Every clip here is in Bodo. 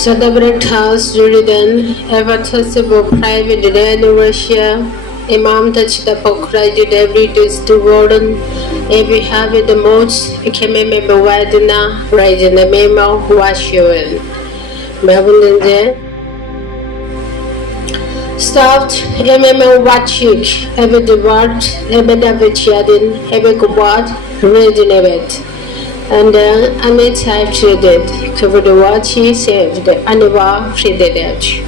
Sadabretas Juridan, Evatasibo private in Russia, Imam touched the Pokra did every day to warden, every habit the most, a Kememe Wadina, right in the memo, wash you in. Mabunde Stopped, MMO watchik, every the word, every David Yadin, every Kubad, reading of it. And I made type traded, covered the watch he saved, and the war traded edge.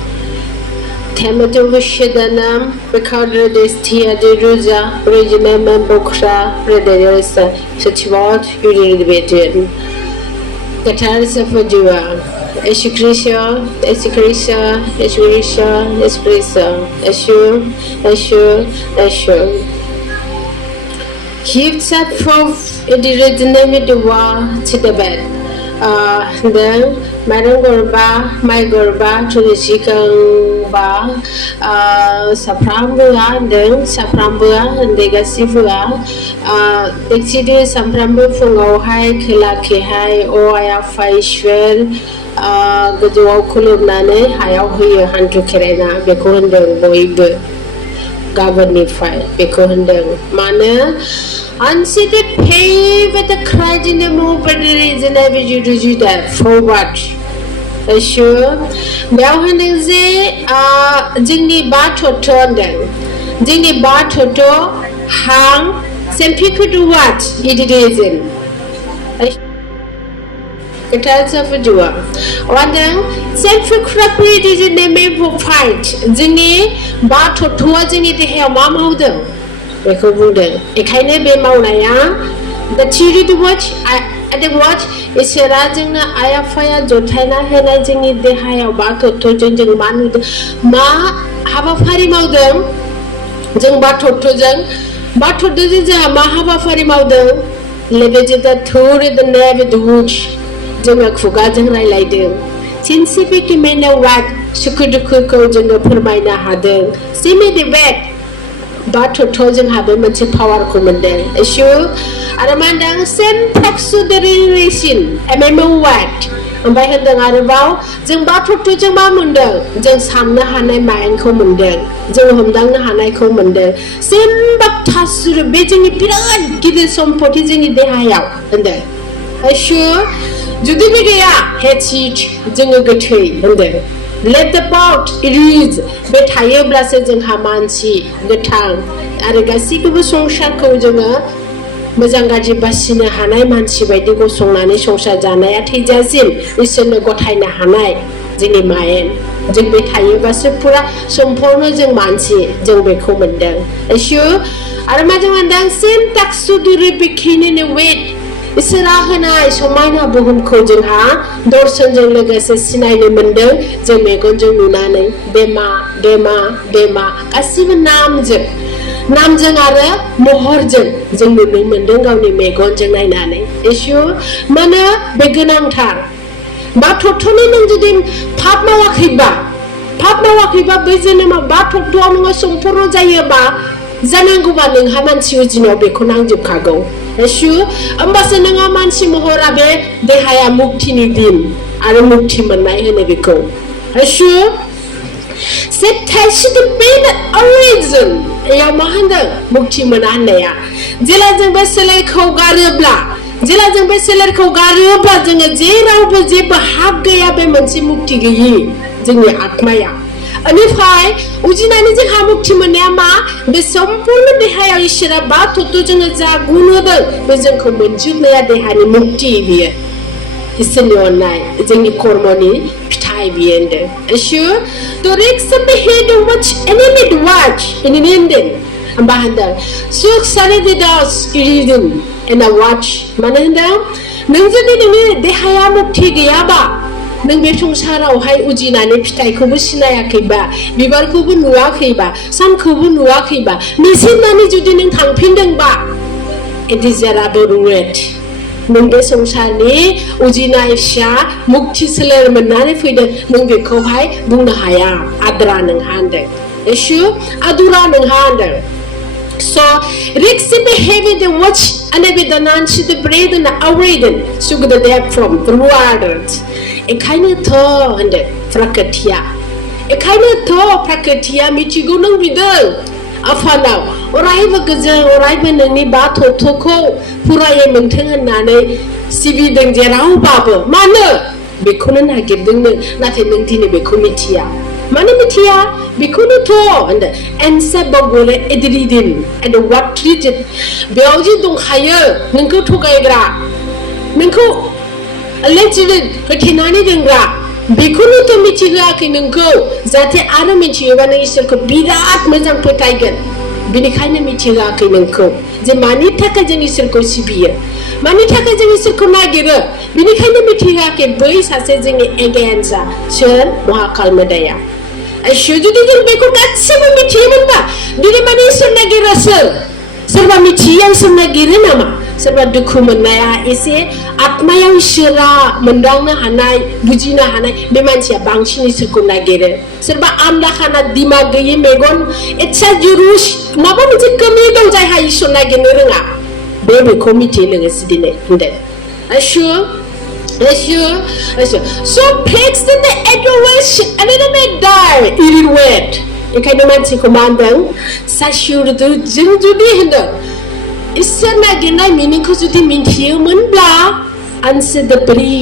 Thematic Danam, recorded this Tia de Ruza, Regina Membokra, Redderesa, such what you did be doing. The tires of a Jua, Escrisha, Escrisha, Escrisha, Espressa, Assure. He sat forth in the name the war to the bed. Then Madam Gorba, my Gorba to the chicken bar, Saprambua, and then Saprambua, and the Gassifua, the city Samprambu from Ohio, Kilaki High, or I have 5 shell, the Duokulunane, I have here 100 Kerena, Bekonda, Boib. Governing file because the manner unseated pay with the crowd in the move, but the reason I will do that forward. Assure Belhaning Jingy Bato turned them. Jingy Bato hang, some people do what it isn't. It tells of a jewel. One day, central crappy is in the name for fight. Zingy, but towards in it, the hair mamma of them. Recovered. A kind of a maunaya. The chili to watch, at the watch is a rising aya fire, Jotana, realizing it the higher battle to changing man with ma have a fairy mouth them. Jung battle to them. Battle does a ma have a fairy mouth them. Levegeta through the navy the woods. Jungak Fugajang Railiding. Since he became a wat, Sukuduko Junga Purmaina Hading. See me the bed. But to Tojang have a much power commandant. Assure Aramandang send Proxu the relation. A memo wat. And by hand the Arabao, Jung Batu to Jamamunda, Jung Samna Hanai Mayan commandant, Jung Humdang Hanai commandant. Send Baptas to the Beijing Piran, give us some potting in the high out. And then assure. Judibigaya, head seat, Jungagatri, and then let the boat it is, but higher blessings in Hamansi, the town. Aragasiku song shako junga, Mazangaji Basina Hanai Mansi by Digo Sonani Sosa Janaya Tijazin, listen the Gotaina Hanai, Zingi Mayan, Jingbe Higher Basipura, some pornos and Mansi, Jungbe Commandant. Assure Aramajamandang sent taxu to repekin in a weight. Isirahana Somana Bohum Kojinha, Dorson Legacy Sinai Mendel, Jamaican Jununane, Dema, Asivan Namjak Namjangara, Mohorjan, Junguni Mendangani Megon Janine. Issue Mana Beganantar. But Totonin and Jim Papma Wakiba, Bizinema, Bato Tuanga Sumporo Jayaba, Zanangubaning Hamansi Ujino Bekonang Kago. Assure Ambassador Mansi Mohorabe, they hire Muktini Dim, Aramukti Manai and Evico. Assure Set Tashi the Bin a reason, Yamahanda, Mukti Mananea, Zilazan Besseler Kogarabla, Zilazan Besseler Kogarabla, and a Zera Baziba Habgayabe Mansi Mukti, Zingi Atmaya. And if I, Ujinani Hamukti Manama, the Sampur de Haya Shiraba to Tujanaza Gunoda, Bezanko Munjuna de Hanimukti. It's in your night, it's in the Cormoni, Pitai end. Assure the Rex of the head of watch enemy watch in an ending. And behind that, so Sunny the doors, reading, and a watch, Mananda, Nunzan de Hayamukti Yaba. Nang betong sarau hai ujinane pitaikau sinayakaiba bibarkaubo nuwakaiba sankaubo nuwakaiba misinani judi nang thangpindongba it is zeraबो ruwet nang be songsarni ujinai फिसा mukti soलेर मोननानै फैदों nang बेखौहाय बुंनो हाया आद्रा नोंहा होनदों issue adura नोंहा होनदों. So, Rixi behavior the watch and every the nancy the bread and awaited, so good the depth from the waters. एखायनोथ' होनदों प्रकृतिया एखायनोथ' प्रकृतिया मिथिगौ नों बिदों आफानाव अरायबो गोजों अरायबो नोंनि बाथौखौ फुरायै मोनथों होननानै सिबिदों जेरावबाबो मानो बेखौनो नागिरदोंनो नाथाय नों दिनै बेखौ मिथिया मानो मिथिया बेखौनोथ' होनदों एनसे बगले एद्रिदिन एन्ड वाट ट्रिटेड बेयाव जे दंखायो नोंखौ थगायग्रा नोंखौ लेजिडेट होथेनानै दोनग्रा बेखौनोथ' मिथिहोआखै नोंखौ जाहाथे आरो मिथियोबा नों इसोरखौ बिराद मोजां फोथायगोन बेनिखायनो मिथिहोआखै नोंखौ जे मानि थाखाय जों इसोरखौ सिबियो मानि थाखाय जों इसोरखौ नागिरो बेनिखायनो मिथिहोआखै बै सासे जोंनि एगेन्स्टआ सोर महाकाल मोदाया आइसो जुदि जों बेखौ गासैबो मिथियोमोनबा दिनै माने इसोर नागिरो सोरबा मिथियो इसोर नागिरो नामा सोरबा दुखु मोननाया एसे आत्मायाव इसोरा मोनदांनो हानाय बुजिनो हानाय बे मानसिया बांसिन इसोरखौ नागिरो सोरबा आन्दा खाना दिमाग गैयै मेगन एसा जुरुस माबा मोनसे कमि दं जायहा इसोर नागिरनो रोङा बेखौ मिथियो लोगोसे दिनै होनदों so fixed in the adoration and then they die irrelevant एखायनो मानसिखौ मा होनदों सासुरदो जों जुदि होनदों इसोर नागिरनाय मिनिंखौ जुदि मिथियोमोनब्ला आनसेदब्रि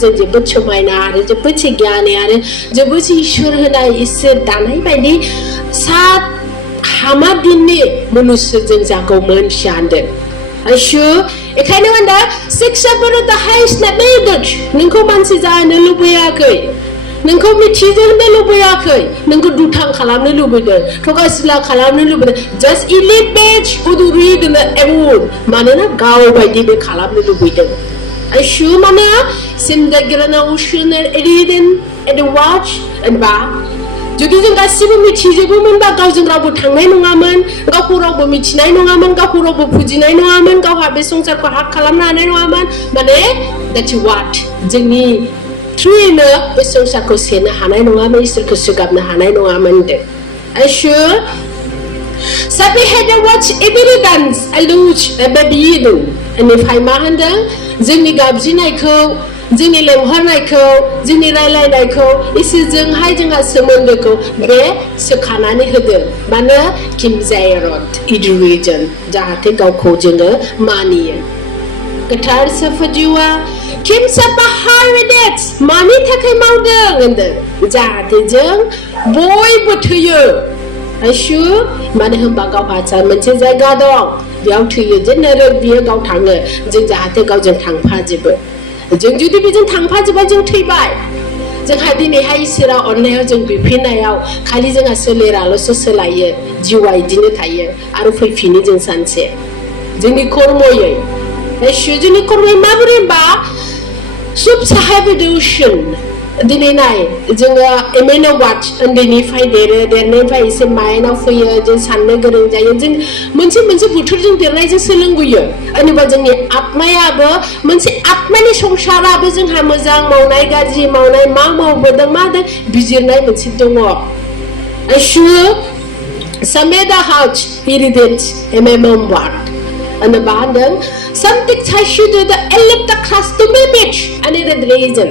जों जोबोद समायना आरो जोबोद गियानि आरो जोबोद इसोर होनाय इसोर दानाय बायदि सात हामा दिननि मनुष्य जों जागौमोन सानदों आइसो एखायनो होनदों शिक्षाफोरा दाहाय स्नाबैदों नोंखौ मानसि जानो लुबैयाखै नोंखौ मिथिजोबनो लुबैयाखै नोंखौ दुथां खालामनो लुबैदों थगायसुला खालामनो लुबैदों just elevate who read in the award मानोना गाव बायदि बे खालामनो लुबैदों आइसु माने सिमदागिराना उशुनर एरिदेन एट द वाच एन्ड बा जुदि जों गासिबो मिथिजोबोमोनबा गावजों रावबो थांनाय नङामोन गावखौ रावबो मिथिनाय नङामोन गावखौ रावबो फुजिनाय नङामोन गावहा बे संसारखौ हाक खालामनो हानाय नङामोन माने that's what जोंनि थ्रुयैनो बे संसारखौ सेनो हानाय नङामोन इसोरखौ सोगाबनो हानाय नङामोन होनदों आइसो साबि had to watch evidence allude बेबायदिनो बेनिफ्राय मा होनदों जोंनि गाबज्रिनायखौ जोंनि लेंहरनायखौ जोंनि रायलायनायखौ इसोरजोंहाय जोंहा सोमोन्दोखौ बे सोखानानै होदों मानो किमजायरत इडुरिजन जाहाथे गावखौ जोङो मानियो गोथार सफजिवा किमसा बाहायदेट मानि थाखाय मावदों होनदों जाहाथे जों बयबो थैयो आइसु मानो होनबा गावहा मोनसे जायगा दं बेयाव थैयो जे नरक बियो गाव थाङो जों जाहाथे गावजों थांफाजोबो जों जुदि बेजों थांफाजोबा जों थैबाय जोंहा दिनैहाय इसोरा अननायाव जों बिफिननायाव खालि जोंहा सोलेराल'सो सोलायो जिउआ इदिनो थायो आरो फैफिनो जों सानसे जोंनि कर्मयै जोंनि कर्मयै माबोरै होनबा सुब साहेब देउसन दिनै नाय जोङो एमेनो वाट उन्दैनिफ्राय देरनायनिफ्राय एसे माइनाव फैयो जों साननो गोरों जायो जों मोनसे बोथोरजों देरनायजों सोलोंबोयो होनोबा जोंनि आत्मायाबो मोनसे आत्मानि संसाराबो जोंहा मोजां मावनाय गाज्रि मावनाय मा मावबोदों मा दं बिजिरनाय मोनसे दङ आइसु समेदा हाउस इरिडेन्स एमेमम वाट होनोबा होनदों something साइसुदो द एलेक्टा क्लास टु बेबिच आरो रिजन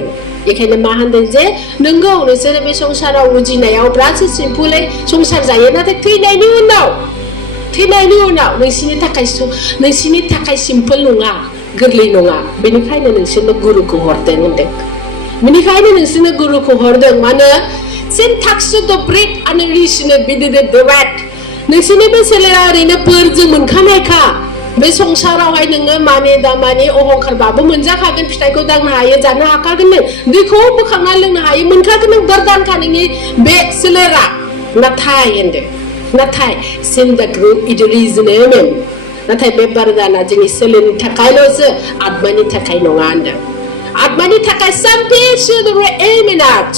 एखायनो मा होनदों जे नोंगौ नोंसोर बे संसाराव उजिनायाव बिराद सिम्पलै संसार जायो नाथाय थैनायनि उनाव नोंसिनि थाखाय सिम्पल नङा गोरलै नङा बेनिखायनो नोंसोरनो गुरुखौ हरदों होनदों बेनिखायनो नोंसोरनो गुरुखौ हरदों मानो सिनटाक्स द ब्रेक आरो रिसनो बिदिनो देवाट नोंसोरनि बे सोलेरा ओरैनो बोरजों मोनखानायखा बे संसारावहाय नोङो माने दामाने अहंखारबाबो मोनजाखागोन फिथाइखौ दांनो हायो जानो हाखागोन नों दैखौ बोखांना लोंनो हायो मोनखागोन नों बरदानखा नोंनि बे सोलेरा नाथाय होनदों नाथाय सिन्दाग्रु इडलिजनेमोन नाथाय बे बरदाना जोंनि सोलेरनि थाखायल'सो आत्मानि थाखाय नङा होनदों आत्मानि थाखाय सामथिसो एमिनाट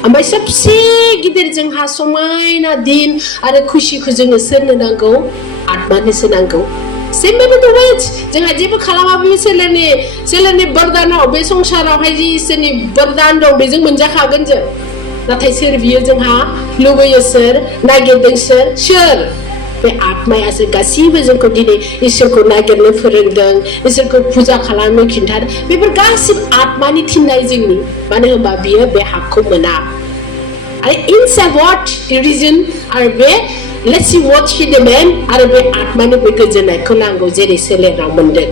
ओमफ्राय सबसे गिदिर जोंहा समायना दिन आरो खुसिखौ जोङो सोरनो नांगौ आत्मानोसो नांगौ Simply wait. जोंहा जेबो खालामाबो सोलेरनि बरदानाव बे संसारावहाय जि इसोरनि बरदान दं बेजों मोनजाखागोन जों नाथाय सोर बियो जोंहा लुबैयो सोर नागिरदों सोर बे आत्मायासो गासिबो जोंखौ दिनै इसोरखौ नागिरनो फोरोंदों इसोरखौ फुजा खालामनो खिन्थादों बेफोर गासिबो आत्मानि थिननाय जोंनि मानो होनबा बियो बे हाखौ मोना आरो inside what reason आरो बे let's see what he demand आरो बे आत्मानि बे गोजोननायखौ नांगौ जेरै सोलेराव मोनदों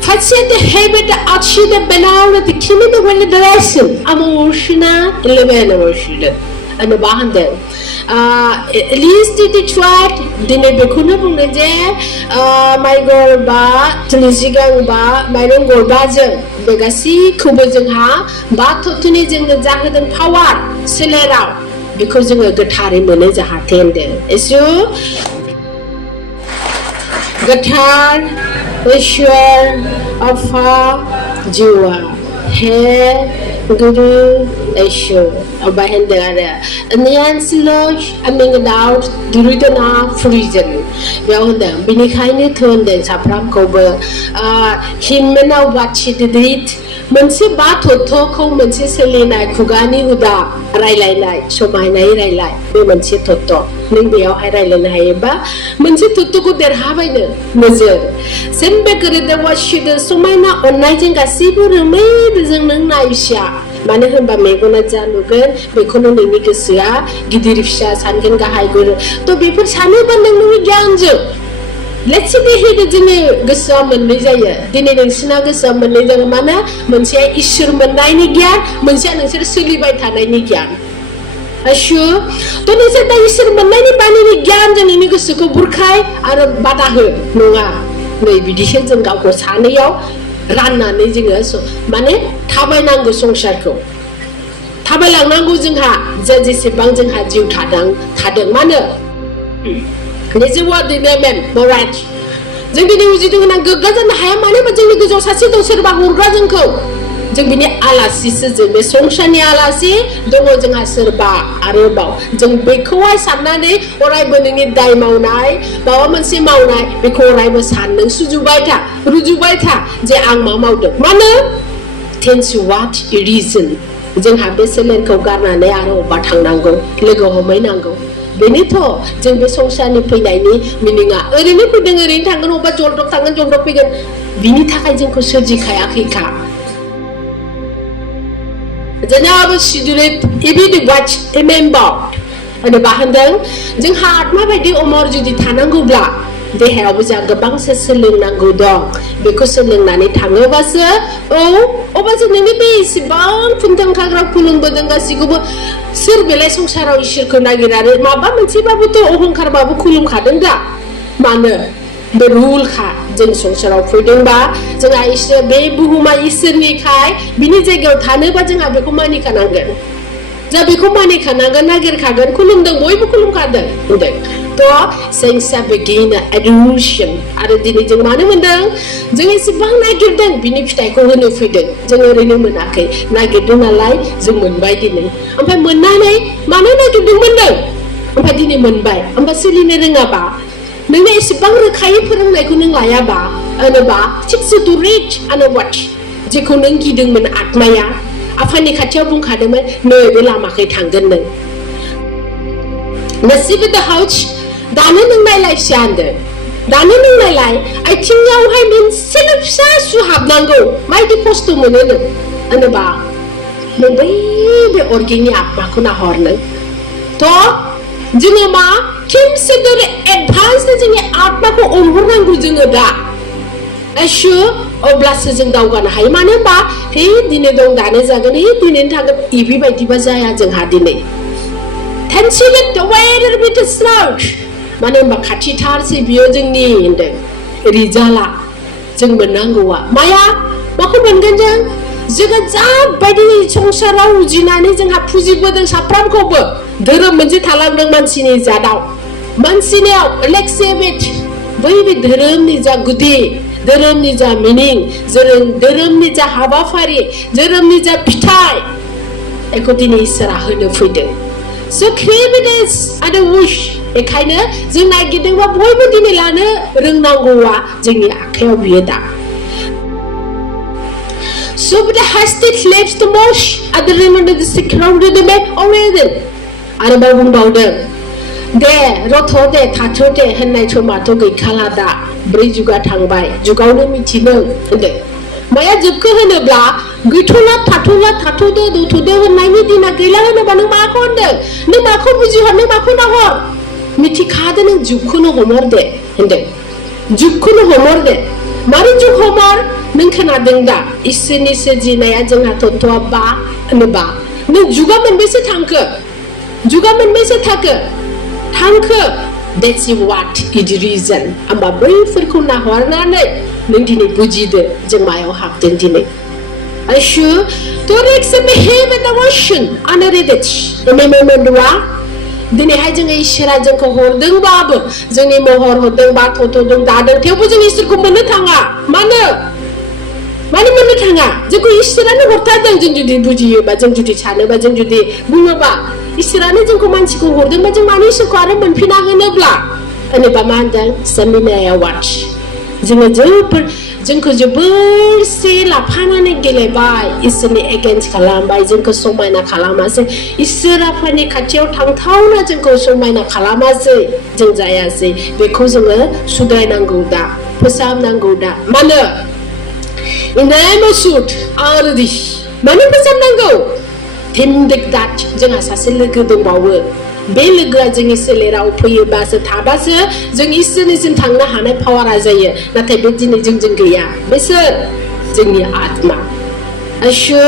Patiënten hebben de artsen benauwd de kinderen willen dressen. Amorsina, leven amorsina. En de behandel. Liefst die twart, die ne bekunnen van de mijn gorba, tenisigang ba, mijn gorba je, begasi kubuzeng ha, ba tot ne jeng de zaken de power, selerau, because jeng getari mene jahatende. Isu getar Bishwa, Afa, Jiwa, He, Guru, Esho, Abahendara, and the answer, I mean, out, the Rudana, Friesen. Well, the Binikaini turned the Sapram cover, Himena, what she did. Mense ba toto ko mense selena kugani huda railai lai somai nai railai be mense toto ning beyaw hai railan hai ba mense toto ko derhabai ne nozor sen be kare da washida somai na onnai jeng gasibu rumai de jeng nang naisya मानो होनबा मेगना जानुगोन बेखौनो नोंनि गोसोआ गिदिर फिसा सानगोन गाहाय गुरु तो बेफोर सानोबा नोंनि गियानजों Let's see the dinner Gusam and Nizaya, dinner and Sinagasam and Nizamana, Monsieur Ishur Mandani Gian, Monsieur Silly by Tananigian. Assure, don't is it that Ishur Mandani Bani Gian and Nigusuko Burkai are a Badahu, Noa, maybe dishes and Gakos Hanio, Rana Nizinga, so Mane, Tabanango Song Shako. Tabalango Zingha, Zazi Bangzing had you Tadang Manner. This is what the name Morat. Zingini was doing a good cousin, I am money, but Jingo Sassito said about Murgazanko. Zingini Alasis, the Sonshani Alasi, Domozing Haserba, Araba, Zingbekoa Sanane, or I burning it Daimonai, Bawaman Simonai, because I was handling Sujubaita, Rujubaita, the Angma Mauda. Mana tends to what reason. Zing have Bessel and Kogarna Nearo, Batangango, Lego Homenango. Benito, जों बे संसारनि फैनायनि मिनिङा ओरैनो फैदों ओरैनो थांगोन अबा जलदब थांगोन जलदब फैगोन बिनि थाखाय जोंखौ सोरजिखायाखैखा जेनेबा सिडुलेट इबिदि वाच रिमेम्बर आरो बाहोनदों जोंहा आत्मा बायदि अमर जुदि थानांगौब्ला देहायावबो जों गोबांसो सोलोंनांगौ दं बेखौ सोलोंनानै थाङोबासो अबासो नोंनि बे इसिबां फुंथांखाग्रा खुलुमबोदों गासिखौबो सोर बेलाय संसाराव इसोरखौ नागिरनानै माबा मोनसेबाबोथ' अहंकारबाबो खुलुमखादों दा मानो बे रुलखा जों संसाराव फैदोंबा जोंहा इसोर बे बुहुमा इसोरनिखाय बिनि जायगायाव थानोबा जोंहा बेखौ मानिखानांगोन जा बेखौ मानिखानांगोन नागिरखागोन खुलुमदों बयबो खुलुमखादों होनदों थ' सेन्सा बेगिन एडुकेशन आरो दिनै जों मानो मोनदों जों एसेबां नागिरदों बिनि फिथाइखौ होनो फैदों जों ओरैनो मोनाखै नागिरदों नालाय जों मोनबाय दिनै ओमफ्राय मोननानै मानो नागिरदों मोनदों ओमफ्राय दिनै मोनबाय ओमफ्राय सोलिनो रोङाबा नोंनो एसेबां रोखायै फोरोंनायखौ नों लायाबा होनोबा थिक्स टु रिच आरो वाट जेखौ नों गिदोंमोन आत्माया आफानि खाथियाव बुंखादोंमोन नै बे लामाखै थांगोन नों नसिब द हाउस दानो नों नायलायसै होनदों दानो नों नायलाय आथिङावहाय मोनसेल' फिसा सु हाबनांगौ माबायदि खस्थ' मोनो नों होनोबा नों बै बे अर्गेंनि आत्माखौ नाहरनो थ' जोङो मा खेमसे दरे एडभान्स जोंनि आत्माखौ अनहरनांगौ जोङो दा एसु अब्लासो जों दावगानो हायो मानो होनबा हे दिनै दं दानो जागोन हे दिनै थागोन इबि बायदिबा जाया जोंहा दिनै Tensivet the way bit slouch. मानो होनबा खाथिथारसै बियो जोंनि होनदों रिजाला जों मोननांगौआ माया माखौ मोनगोन जोङो जाबायदि संसाराव उजिनानै जोंहा फुजिबोदों साफ्रोमखौबो धोरोम मोनसे थालांदों मानसिनि जादाव मानसिनियाव लेक्सेबेट बै धोरोमनि जा गुदि धोरोमनि जा मिनिं धोरोमनि जा हाबाफारि धोरोमनि जा फिथाइ बेखौ दिनै इसोरा होनो फैदों So creativity and a wish बेखायनो जों नागिरदोंबा बयबो दिनै लानो रोंनांगौआ जोंनि आखायाव बियो दा Subda hasted slaves the most other remember the second the back already Araba bumbauder There Roto de Tato de Henai Tomato Kalada Bridge Juga Tangbai Jugauno Mitino Maya Jupka Henabla Gitula Tatula Tato de Today when Nami Dina Gila and Banamakonde Nimako Muji Hamakuna Hor Mitikadan and Jukuno Homorde and then Jukuno Homorde Mariju Homor Ninkanadinga Isini Sejinaya Janato Ba and the Ba Nin Jugaman Mesa Tanker Jugaman Mesa Tucker Tanker That's what it reason Amba brain for Kuna Hornane Nindini Bujide Jamayo Haptendine I sure to accept behave in the ocean under it Remember Dini hajang isra jang ko hordeng bab jang mo hor hodeng ba thoto dong dadang theu jang isra ko mana thanga mana thanga jang ko isra ne horta dang jang judi buji ba jang judi chane ba jang judi bunga ba isra ne jang ko manchi ko hordeng ba jang mani se ko ara manphina hene bla ane ba mandang samina ya watch jang ko jebur se la phana ne gele bai isni against kalamba jang ko somaina kalama se isra phani khachiau thangthau na jang ko somaina kalama se jang jaya se beko jang sudai nango da phasam nango da mana in the name of suit all this mana phasam nango thematic that jang asase logo dongbawo be logoa जोंनि सोलेराव फैयोबासो थाबासो जों इसोरनिसिम थांनो हानाय पावारा जायो नाथाय बे दिनै जों गैया बेसोर जोंनि आत्मा आशु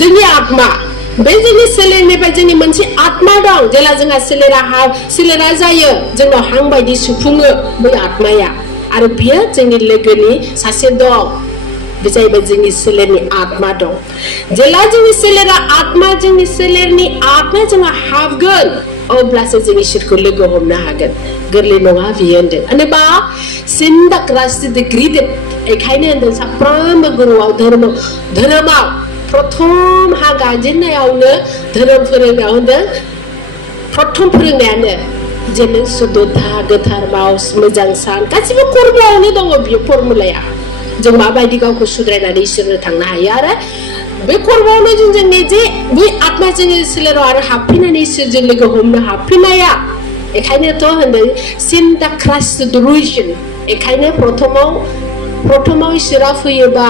जोंनि आत्मा बे जोंनि सोलेरनिफ्राय जोंनि मोनसे आत्मा दं जेला जोंहा सोलेरा जायो जोंनाव हां बायदि सुफुङो बै आत्माया आरो बियो जोंनि लोगोनि सासे दं बे जाहैबाय जोंनि सोलेरनि आत्मा दं जेला जोंनि सोलेरा आत्मा जोंनि सोलेरनि आत्मा जोंहा हाबगोन अब्लासो जों इसोरखौ लोगो हमनो हागोन गोरलै नङा बियो होनदों होनोबा सिन्दा क्रास्ट द ग्रीडेड एखायनो होनदों साफ्रोमबो गुरुआव धोरोमाव प्रथम हा गाजेननायावनो धोरोम फोरोंनायाव होनदों प्रथम फोरोंनायानो जे नों सुद्धता गोथार मावस मोजां सान गासिबो कर्मआवनो दङ बियो फर्मुलाया जों माबायदि गावखौ सुद्रायनानै इसोरनो थांनो हायो आरो बे कर्मआवनो जोंनि जे बै आत्मा जोंनि सोलेराव आरो हाबफैनानै इसोरजों लोगो हमनो हाबफैनाया एखायनोथ' होनदों सिन्ता क्रास्ट द रिजन एखायनो प्रथमाव इसोरा फैयोबा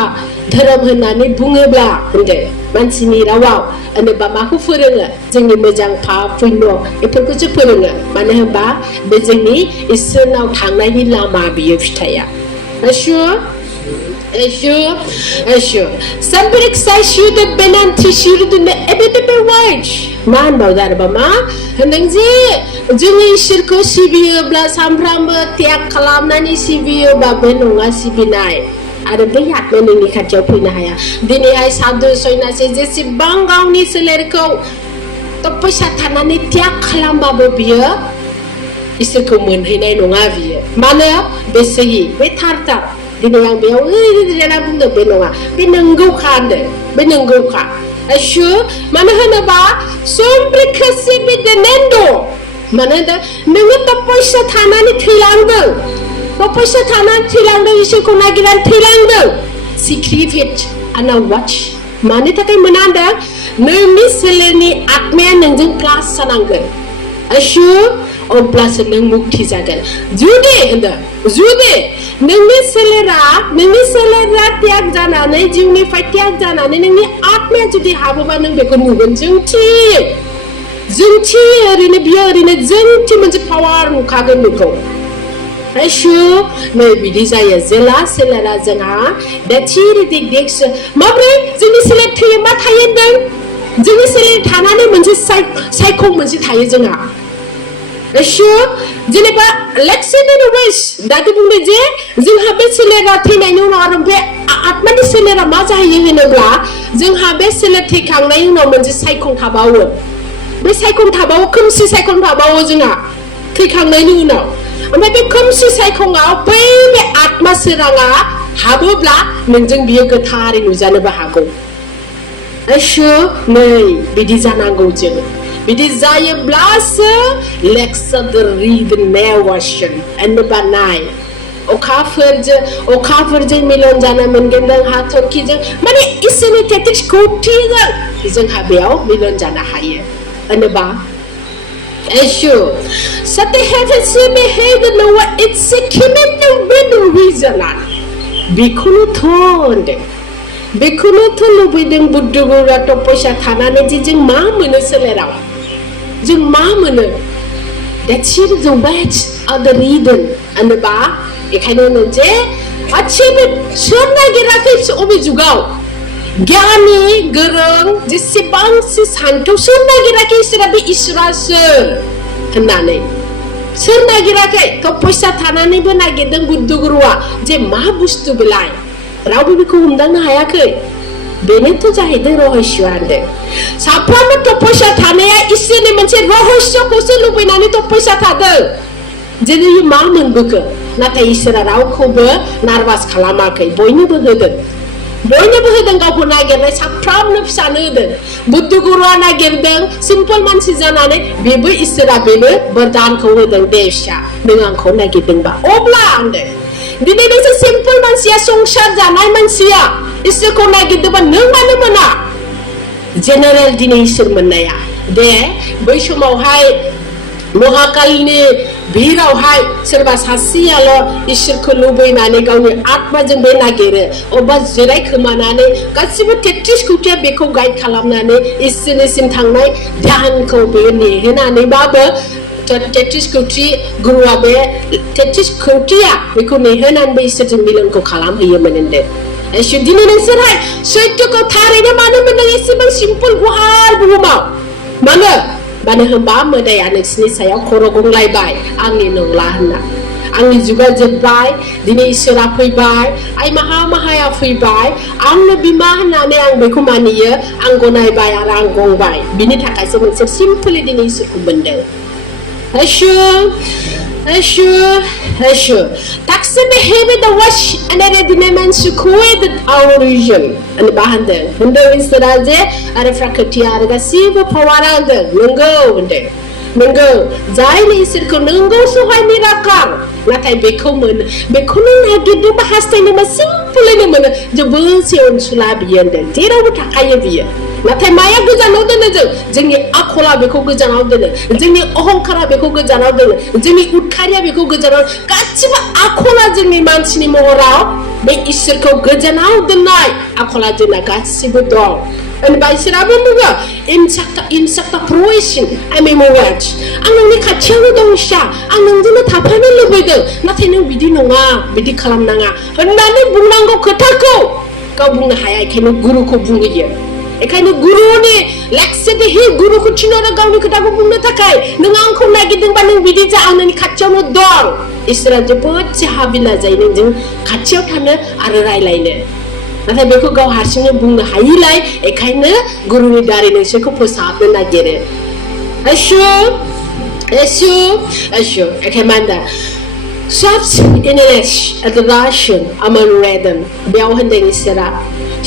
धोरोम होननानै बुङोब्ला होनदों मानसिनि रावाव होनोबा माखौ फोरोङो जोंनि मोजां पाप पुण्य बेफोरखौसो फोरोङो मानो होनबा बे जोंनि इसोरनाव थांनायनि लामा बियो फिथाइया Sambirik sai shude benanti shude ne ebedebe wage man baudar bama hendeng je जोंनि इसोरखौ सिबियोब्ला सामफ्रामबो त्याग खालामनानै सिबियोबा बे नङा सिबिनाय आरो बै आत्माया नोंनि खाथियाव फैनो हाया दिनैहाय साधु सन्यासि जेसेबां गावनि सोलेरखौ तपस्या थानानै त्याग खालामबाबो बियो इसोरखौ मोनहैनाय नङा बियो मानो बे सही बे थार दिनै आं बेयाव ओरैना बुंदों बे नङा बे नंगौखा होनदों बे नंगौखा आशु मानो होनोबा समब्रिखासि बिदेनेन्द' मानो होनदों नोङो तपस्या थानानै थैलांदों इसोरखौ नागिरनानै थैलांदों सिक्रिफिट आना वाच मानि थाखाय मोना होनदों नोंनि सोलेरनि आत्माया नोंजों क्लास जानांगोन आशु अब्लासो नों मुक्ति जागोन जुदि नोंनि सोलेरा त्याग जानानै जिउनिफ्राय त्याग जानानै नोंनि आत्माया जुदि हाबोबा नों बेखौ नुगोन जोंथि ओरैनो बियो ओरैनो जोंथि मोनसे पावार नुखागोन नोंखौ आशु नै बिदि जायो जेला सोलेरा जोंहा देक्स माब्रै जोंनि सोलेर थैयो मा थायो होनदों जोंनि सोलेर थानानै मोनसे सायखं मोनसे थायो जोंहा Sure, जेनेबा let's say in a ways दाथ' बुंदों जे जोंहा बे सोलेरा थैनायनि उनाव आरो बे आत्मानि सोलेरा मा जाहैयो होनोब्ला जोंहा बे सोलेर थैखांनायनि उनाव मोनसे सायखं थाबावो बे सायखं थाबावो खोमसि सायखं थाबावो जोंहा थैखांनायनि उनाव ओमफ्राय बे खोमसि सायखंआव बै बे आत्मा सोराङा हाबोब्ला नोंजों बियो गोथारै नुजानोबो हागौ आशु नै बिदि जानांगौ जों बिदि जायोब्लासो लेक्सा द रिद नेवाशन एन्ड बानाय अखाफोरजों मिलन जानो मोनगोन जों हाथरखिजों माने इसोरनि टेक्टिक्स खौथिजों जोंहा बेयाव मिलन जानो हायो होनोबा Issue. Sate heavens me head no it's a kimento with reason. Bikuno tonde. Bikuno tolo within Budugura to push a tanane jing mam in a celera. Jing mam in it. That she is the wedge of the reading and the bar. A canon of J. Achieve it. Shona graphics of it to go. Gani gerang disibang si santo suna gira ke istirabi israsel kenane suna gira ke to poisa thanane bo nagedang buddugruwa je ma bustu belai rabu biku humdang hayakai bene to jahide rohosyo ande saprama to poisa thanaya isini moनसे rohosyo ko se lubinani to poisa thadang jedi ma monbuko natai isra रावखौबो नार्भास खालामाखै बयनोबो होदों बयनोबो होदों गावखौ नागिरनाय साफ्रोमनो फिसानो होदों बुद्धगुरुआ नागिरदों सिम्पल मानसि जानानै बेबो इसोरा बेनो बरदानखौ होदों दे फिसा नों आंखौ नागिरदोंबा अब्ला आंदों दिनै नोंसोर सिम्पल मानसिया संसार जानाय मानसिया इसोरखौ नागिरदोंबा नों मानो मोना जेनेरेल दिनै इसोर मोननाया दे बै समावहाय महाकालनि भिरावहाय सोरबा सासेयाल' इसोरखौ लुबैनानै गावनि आत्माजों बे नागिरो अबा जिराय खोमानानै गासिबो 33 कोटिया बेखौ गाइड खालामनानै इसोरनिसिम थांनाय ध्यानखौ बे नेहोनानैबाबो 33 कोटि गुरुआ बे 33 कोटिया बेखौ नेहोनानैबो इसोरजों मिलनखौ खालामहैयोमोन होनदों एसे दिनै नोंसोरहाय सैथोखौ थारैनो मानो मोनदों एसेबां सिम्पल गुवार बुहुमाव मानो होनबा मोदाया नोंसिनि सायाव खर' गंलायबाय आंनि नंला होनना आंनि जुगा जोबबाय दिनै इसोरा फैबाय आइ माहाया फैबाय आंनो बिमा होननानै आं बेखौ मानियो आं गनायबाय आरो आं गंबाय बिनि थाखायसो मोनसे सिम्पली दिनै इसोरखौ मोनदों Eshu. Takse behave the wash and a dimension sukued our region and bahande. Mundo instaraje are frakatia the silver power lungo. Nunggu, zaini isirku nunggu suhai mirakar. Natai bekomun, bekomun lagi dia bahas tentang simple ni mana jebul siun sulabian dan tidak bertakaya dia. Natai maya gujanau dene jengi akola beko gujanau dene, jengi ohongkara beko gujanau dene, jengi utkarya beko gujanau. Kaciba akola jengi mansini mohorau, be isirku gujanau denai akola jena kaciba dong. And by Siraben juga insakta proisin ame mowatch ang nang ni khachiang dong sha ang nang jina thapani lubedeng nathai nang bidi nonga bidi khalam nanga honnani bungnanggo khothako kau bungno haya ekhane guru ko bungiye ekhane guru ni lekse de he guru ko chinora gauni khotako bungno takai nang angkho nagideng ba nang bidi ja ang nang khachiang no dong isra jebot habila jai nang jing khachiang thane aro railaine नाथाय बेखौ गाव हारसिङै बुंनो हायिलाय एखायनो गुरुनि दारै नोंसोरखौ फोसाबनो नागिरो एसु एखेमानदा Shops in English at the Russian Amar Bani बेयाव होनदों इसोरा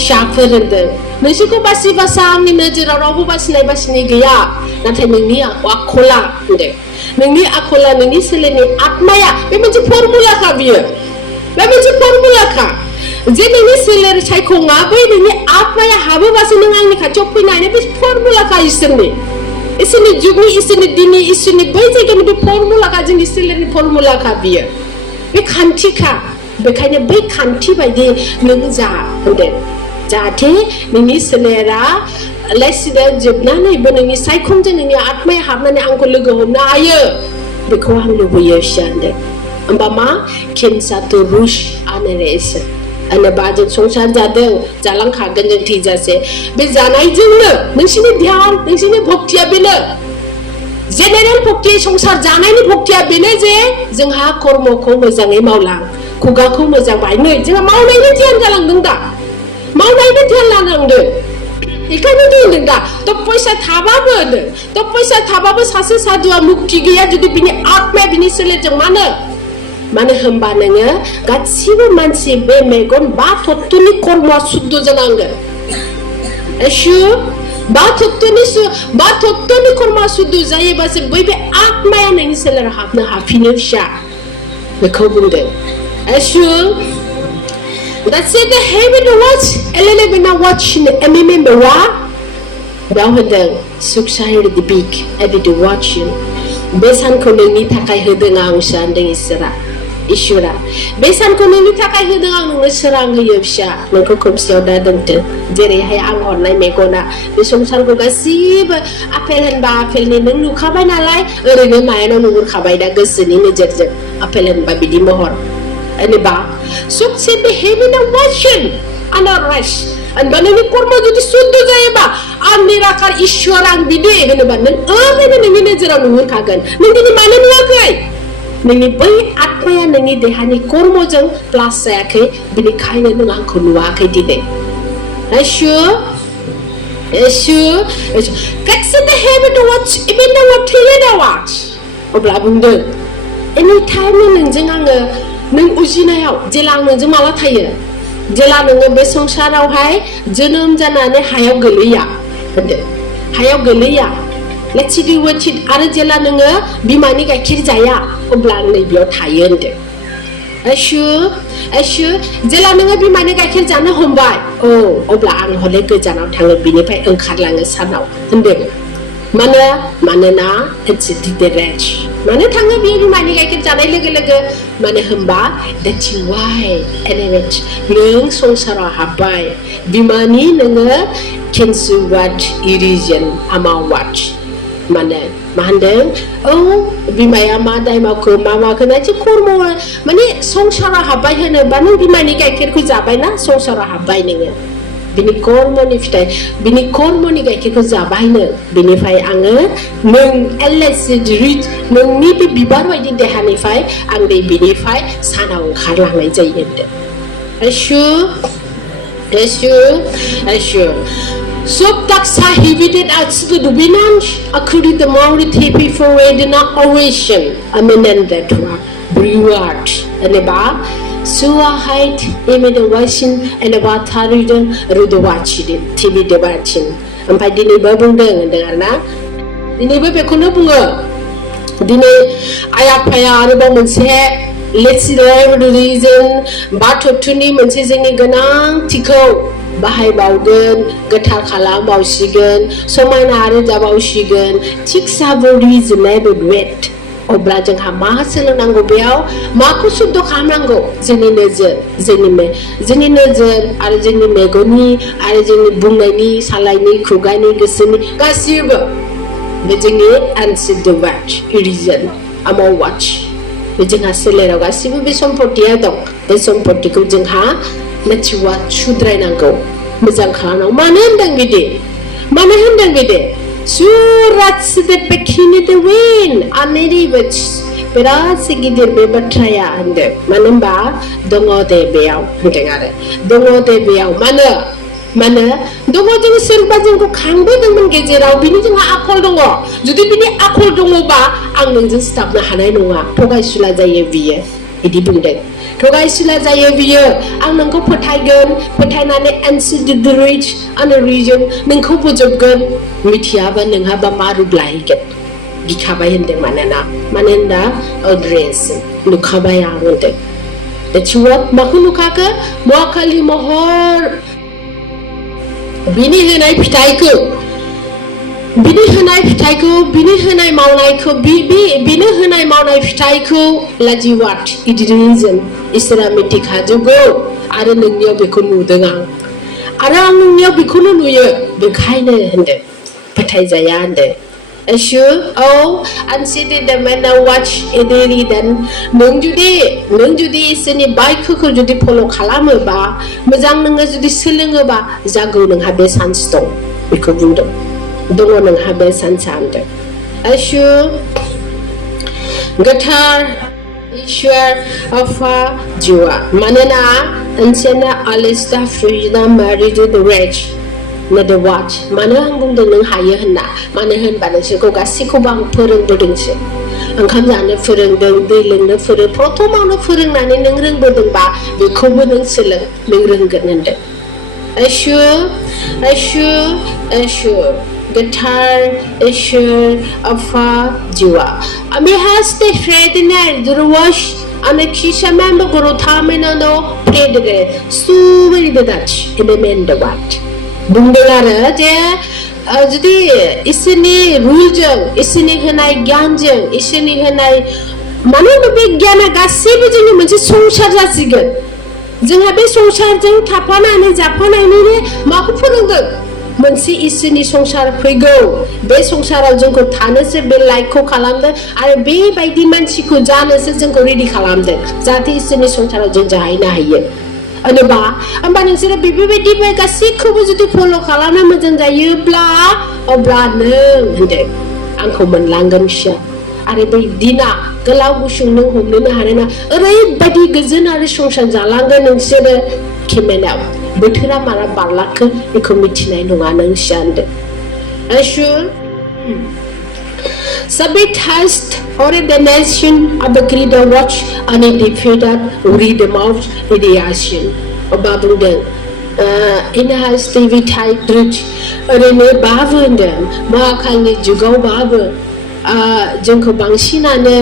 शाफोर होनदों नोंसोरखौ बासि बासा आंनि नोजोराव रावबो बासिनाय गैया नाथाय नोंनि आखला होनदों नोंनि आखला नोंनि सोलेरनि आत्माया बे मोनसे फर्मुलाखा बियो बे मोनसे फर्मुलाखा जे नोंनि सोलेर सायखङा बै नोंनि आत्माया हाबोबासो नों आंनि खाथियाव फैनो हायो बे फर्मुलाखा इसोरनि जुगनि इसोरनि दिननि इसोरनि बै जायगानि बे फर्मुलाखा जोंनि सोलेरनि फर्मुलाखा बियो बे खान्थिखा बेखायनो बै खान्थि बायदि नों जा होनदों जाहाथे नोंनि सोलेरा लेसिदा जोबनानैबो नोंनि सायखंजों नोंनि आत्माया हाबनानै आंखौ लोगो हमनो हायो बेखौ आं लुबैयो होनदों होमबा मा केन्सातो रुश आनेरेस होनोबा जों संसार जादों जालांखागोन जों थैजासे बे जानायजोंनो नोंसिनि ध्यान नोंसिनि भक्तिया बेनो जेनेरेल भक्ति संसार जानायनि भक्तिया बेनो जे जोंहा कर्मखौ मोजाङै मावलां खुगाखौ मोजां बायनो जोंहा मावनायनि ध्यान जालांदों दा मावनायनि ध्यान लानांदों बेखायनो दोनदों दा तो पैसा थाबाबो सासे साधुआ मुक्ति गैया जुदि बिनि आत्माया बिनि सोलेरजों मानो होनबा नोङो गासिबो मानसि बे मेगन बा तत्वनि कर्मआ शुद्ध जानांगोन बा तत्वनि कर्मआ शुद्ध जायोबासो बै बे आत्माया नोंनि सोलेराव हाबनो हाफिनो फिसा बेखौ बुंदों Ashram. That's it. The heaven watch. Elena watch MM Bewa. Down the Suksahir the beak. Edit the watching. Besan Kononi Takai Hudang Shanding Isra. Ishura. Besan Kononi Takai Hudang Serang Yosha. Noko comes your dadante. Very high on Megona. The Somsan Gogasib. Appel and Bapel in the Nukabana lie. Or my own Nukabida Gussin in the jet. Appel and Babidi Mohor. And the bar. So said the heaven and watching and a rush. And Banani Kurma to the Sundu Zaiba, and Mirakar Ishwaran Bide, and abandon early in the minutes around Wukagan. Nini Manan Wakai. Nini Bay Atmaya Nini de Hani Kurmojang plus Sake, Binikaina and Uncle Waka did it. Assure. Flex in the heaven to watch, even though what Taylor watch. Oblabunda. Any time in Janga. Nung Ujinao, Jelang and Jamalataye. Jelang be Songshara high, Junum Janane Hayogalia. Hayogalia. Let's see what it Arajelananga, Bimanika Kirzaya, Oblan Libio Tayende. Assure, Jelananga Bimanika Kirzana Hombai. Oh, Oblan Holeka Jana Tanga Binipe and Karlanga Sanao. And then Manana, it's the wretch. Mana tanga biru mani kai kita lega mana hamba daci wai energy neng songsara habai bimani nenga kensu wat irigen ama wat mana mandeng oh bimaya madai mako mama kena ci kurmo mani songsara habai hene banu bimani kai kirku jabai na songsara habai nenga bini kormo ni gak kita zabaina bini fai anga nung LSD read nung ni bibar wajin deh hanifai ang deh bini fai sana ungkarlah ngai jayende. Assure. So tak sahibidet at the binanch according the Maori tepi for redina oration amenende tua breward aneba. Suwa height, eme the watching and about Taridan, Rudo watching, TV the watching. And by dinner babung and the Anna. The neighbor Beconobunga. Dinner Ayapaya Arabam and say, let's see the reason, Bato Tunim and Sizing Ganang, Tico, Bahai Baugan, Gatar Kalam Baushigan, so mine added about Shigan, Chicksabo reason never wet. Oblajang hamasel nango biao maku sudo kamango zini nezer are zini megoni are zini bungani salaini kugani gesini kasiba bejingi answer the watch reason amo watch bejing haselera kasiba besompoti adong besompoti ko jeng ha nachiwa chudrai nango mejang khana manandang bide Surat the Pekini the win, Ameri which Perasigidir Bebatraya and Manamba, Dongo de Beau, Dongo de Beau, Mana, Dongo de Silbazin Kango, the Mangezera, Binita Akoldongo, Judibini Akoldongoba, Anglin Stop the Hananoa, Pogasula Zayevia, Edibunde. Togaisula Zayevia, Anango Potagon, Potanane answered the rich and the region, Ninkopo of gun, Mitiaba, Ningaba Maru Blaiget, Gikaba in the Manenda, or dress, Lukabaya wanted. The Chuat Makunukaka, Mwakali Mohor Bini Henai Pitaiko. Bini henai pitaiko, bini henai maulaiko, bini henai maulai pitaiko, laji wat, idirizen, Islamic hajugo, ada nungyo bikunu dengang, ada nungyo bikunu nuye, bikaine hende, patai zayande. Assure, oh, and city the man watch ederi dan nung judi seni bike ko judi polo kalama ba, mezang nunga judi selenga ba, zago nung habe sandstone, bikubundo. Dongo nang habe sansande. Assure Gatar Ishwar Afa Jua Manana Ansena Alista Frida married to the rich. Na the watch, Manahang the higher na, Manahan Banasiko Gasiko Purring Buddingship. And comes under Furring the dealing the Furring Protomana Furring and in Ring Budding Ba, the Kuban and Silla, Lingring Ganende. Assure Guitar issue of Jua. Ami has the Fred in the wash ane kisha member guru thamena no pedre su very dach in the mendawat bungdara je jadi isini rule jeng isini henai gyan jeng isini henai मानो बे गियाना गासैबो जोंनि मोनसे संसार जासिगोन जोंहा बे संसारजों थाफानानै जाफानायनि माखौ फोरोंदों मोनसे इसोरनि संसार फैगौ बे संसाराव जोंखौ थानोसो बे लाइफखौ खालामदों आरो बेबायदि मानसिखौ जानोसो जोंखौ रेडि खालामदों जाहाथे इसोरनि संसाराव जों जाहैनो हायो होनोबा होमबा नोंसोरो बेबायदि बे गासैखौबो जुदि फल' खालामनो मोजां जायोब्ला अब्ला नों होनदों आंखौ मोनलांगोन फिसा आरो बै दिना गोलाव गुसुं नों हमनोनो हानाय ना ओरैबायदि गोजोन आरो संसार जालांगोन नोंसोरो खेमेनाव बोथोरा मारा बारलाखो बेखौ मिथिनाय नङा नों सानदों Ashur Sabit hast or the nation of the creator watch and the defeated read them out in the ocean about them in has the vitai drich rene bavendem ma kalni jugaw babu जोंखौ बांसिनानो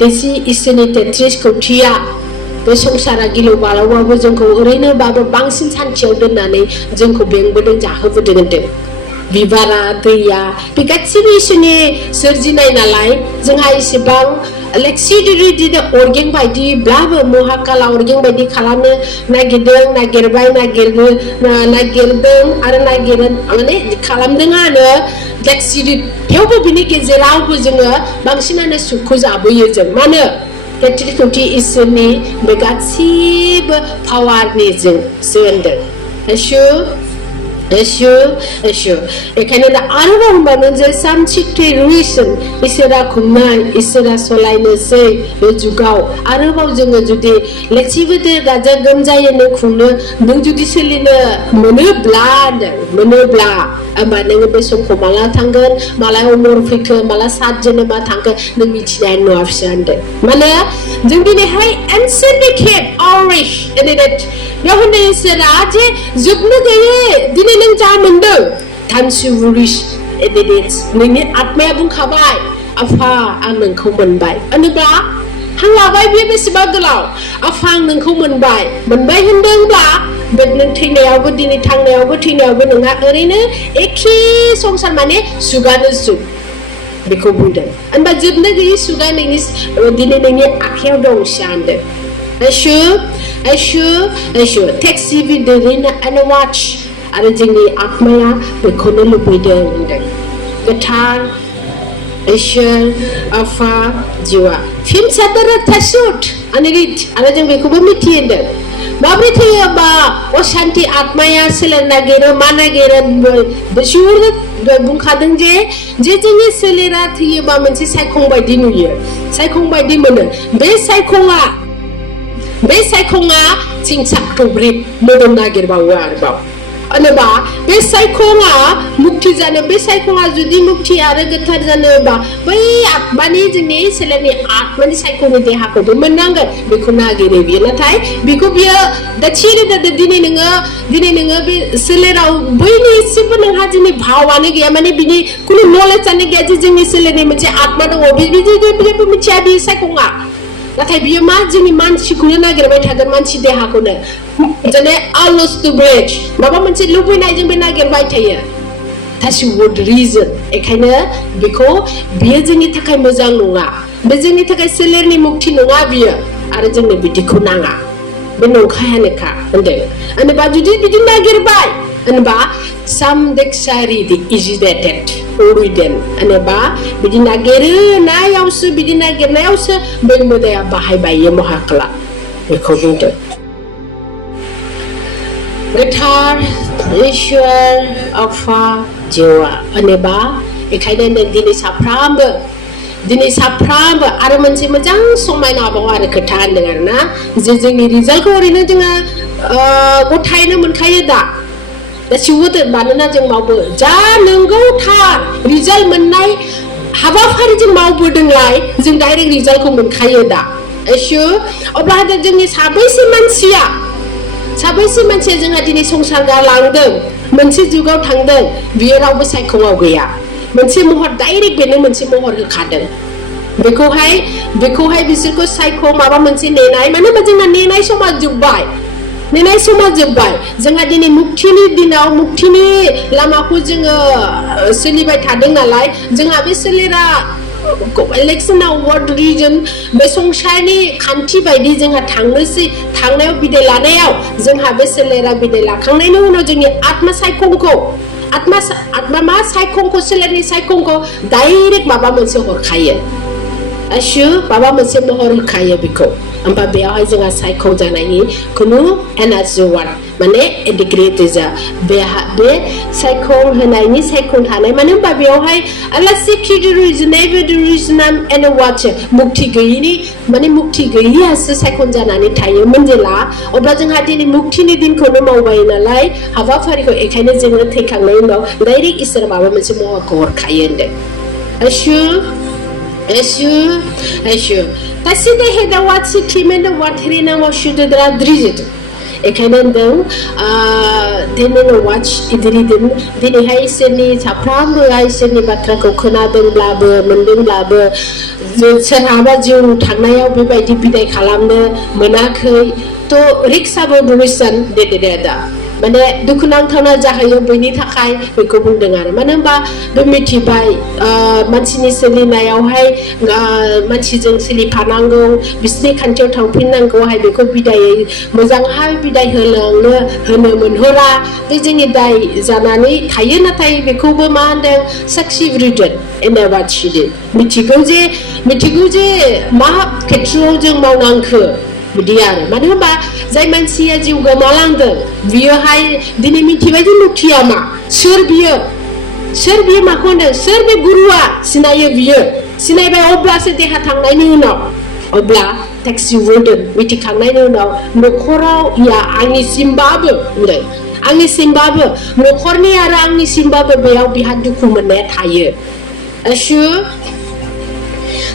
देसि इसोरनि 33 कौटिया बे संसारा गिलु बालावबाबो जोंखौ ओरैनोबाबो बांसिन सान्थियाव दोननानै जोंखौ बेंबोदों जाहोबोदों होनदों बिबारा दैया बे गासिबो इसोरनि सोरजिनाय नालाय जोंहा इसेबां लेक्सिडिरि अर्गें बायदिब्लाबो महाकाला अर्गें बायदि खालामनो नागिरदों नागिरबाय नागिरदों आरो नागिरो माने खालामदोंआनो लेक्सिडि थेवबो बिनि गेजेरावबो जोङो बांसिनानो सुखखौ जाबोयो जों मानो केटिकौटि इसोरनि बे गासिबो पावारनि जों सोन्दों Ashur एखायनो दा आरोबाव होनबानो जे सामचित्रि रुइसन इसोरा खुंनाय इसोरा सलायनोसै बे जुगाव आरोबाव जोङो जुदि लेक्सिबोदो गाजा गोमजायैनो खुंनो नों जुदि सोलिनो मोनोब्ला होमबा नोङो बे समखौ माला थांगोन माला उमर फैखो माला सात जोनोमा थांखो नों मिथिनाय नङा फिसा होनदों माने जों दिनैहाय एनसेन्डिकेट आरिश एनेट बेयाव होनदों इसोरा जे जोबनो गैयै दिनै नों जा मोनदों थानसुरिस एडिट्स नोंनि आत्माया बुंखाबाय आफा आं नोंखौ मोनबाय होनोब्ला हां लाबाय बे बेसेबां गोलाव आफा आं नोंखौ मोनबाय होनदोंब्ला बे नों थैनायावबो दिनै थांनायावबो थैनायावबो नोंहा ओरैनो एखे संसार माने सुगानो सुग बेखौ बुंदों होनबा जोबनो गैयै सुगा नोंनि दिनै नोंनि आखायाव दं सानदों Ashur taxi with the ring and a watch आरो जोंनि आत्माया बेखौनो लुबैदों होनदों गोथार इसोर आफा जिवा फिन सादरा थासुट अनिरित आरो जों बेखौबो मिथियो होनदों माब्रै थैयोबा अशान्ति आत्माया सोलेर नागिरो मा नागिरो बिसुर बुंखादों जे जोंनि सोलेरा थैयोबा मोनसे सायखं बायदि नुयो सायखं बायदि मोनो बे सायखंआ चिंसाक थब्रिब मोदोम नागिरबावो आरोबाव होनोबा बे सायखंआ मुक्ति जानो बे सायखंआ जुदि मुक्ति आरो गोथार जानोबा बै आत्मानि जोंनि सोलेरनि आत्मानि सायखंनि देहाखौबो मोननांगोन बेखौ नागिरो बियो नाथाय बेखौ बियो दिनै नोङो बे सोलेराव बैनि एसेबो नोंहा दिनै भावानो गैया माने बिनि खुनु नलेजआनो गैया जे जोंनि सोलेरनि मोनसे आत्मा दङ बिदिबो मिथिया बे सायखंआ नाथाय बियो मा जोंनि मानसिखौनो नागिरबाय थागोन मानसि देहाखौनो जाने आलस टु ब्रेड माबा मोनसे लुबैनायजों बे नागिरबाय थायो that's what reason एखायनो बियो जोंनि थाखाय मोजां नङा बे जोंनि थाखाय सोलेरनि मुक्ति नङा बियो आरो जोंनो बिदिखौ नाङा बे नंखायानोखा होनदों होनबा जुदि बिदि नागिरबाय होनबा सामदेक्सारि दि इजिडेटेड ओरिडेन होनबा बिदि नागिरनायावसो बै मोदाया बाहायबायो महाकाला बेखौ बुंदों गोथार इसोर आफा जिवा होनबा एखायनो दिनै साफ्रामबो आरो मोनसे मोजां समायनाबाव आरो खोथा होनदों आरोना जे जोंनि रिजाल्टखौ ओरैनो जोङो गथायनो मोनखायो दा गासिबो मानोना जों मावबो जा नंगौ थार रिजाल्ट मोननाय हाबाफारि जों मावबोदोंलाय जों डाइरेक्ट रिजाल्टखौ मोनखायो दा अब्ला जोंनि साबैसे मानसिया जोंहा दिनै संसार गालांदों मोनसे जुगाव थांदों बियो रावबो सायखङाव गैया मोनसे महर डाइरेक्ट बेनो मोनसे महर होखादों बेखौहाय बिसोरखौ सायख' माबा मोनसे नेनाय मानो होनबा जोंना नेनाय समा जोब्बाय जोंहा दिनै मुक्तिनि दिनाव मुक्तिनि लामाखौ जोङो सोलिबाय थादों नालाय जोंहा बे सोलेरा इलेक्शनाव वर्ल्ड रिजन बे संसारनि खान्थि बायदि जोंहा थांनायाव बिदाय लानायाव जोंहा बे सोलेरा बिदाय लाखांनायनि उनाव जोंनि आत्मा सायखंखौ मा सायखंखौ सोलेरनि सायखंखौ डाइरेक्ट माबा मोनसे हरखायो माबा मोनसे महर होखायो बेखौ ओमफ्राय बेयावहाय जोंहा सायख' जानायनि खुनु एनार्जि वार्ड माने एडिग्रेट जा बे सायख' होनायनि सायख' थानाय मानो होनबा बेयावहाय आलासि खिदिरुजनाम एन वाच मुक्ति गैयियासो सायख' जानानै थायोमोन जेला अब्ला जोंहा दिनै मुक्तिनि दिनखौनो मावबाय नालाय हाबाफारिखौ एखायनो जोङो थैखांनायनि उनाव डाइरेक्ट इसोर माबा मोनसे महरखौ हरखायो होनदों Eshu. Tasida heda watsi timenda watrina moshudra drizit. Ekanendang deneno watch idridin dinihai seni saprambu ai seni batraखौ खोनादोंब्लाबो मोनदोंब्लाबो सोरहाबा जिउ थांनायाव बेबायदि बिदाय खालामनो मोनाखै तो रिक्साबो बुरिसान देदेदा माने दुखुनांथावना जाहैयो बेनि थाखाय बेखौ बुंदों आरो मानो होनबा बे मिथिबाय मानसिनि सोलिनायावहाय मानसिजों सोलिफानांगौ बिसोरनि खान्थियाव थांफिननांगौहाय बेखौ बिदायै मोजांहाय बिदाय होनो मोनहरा बे जोंनि दाय जानानै थायो नाथाय बेखौबो मा होनदों साक्षी ब्रिडन एना बादसिदि मिथिगौ जे मा खेत्रआव जों मावनांखो बिदि आरो मानो होनबा जाय मानसिया जिउ गोमालांदों बियोहाय दिनै मिथिबाय जे मुक्तिया मा सोर बियो माखौ होनदों सोर बे गुरुआ सिनायो बियो सिनायबाय अब्लासो देहा थांनायनि उनाव अब्ला टेक्सि वर्डन मिथिखांनायनि उनाव न'खराव आंनिसिमबाबो होनदों आंनिसिमबाबो न'खरनि आरो आंनिसिमबाबो बेयाव बिहा दुखु मोननाया थायो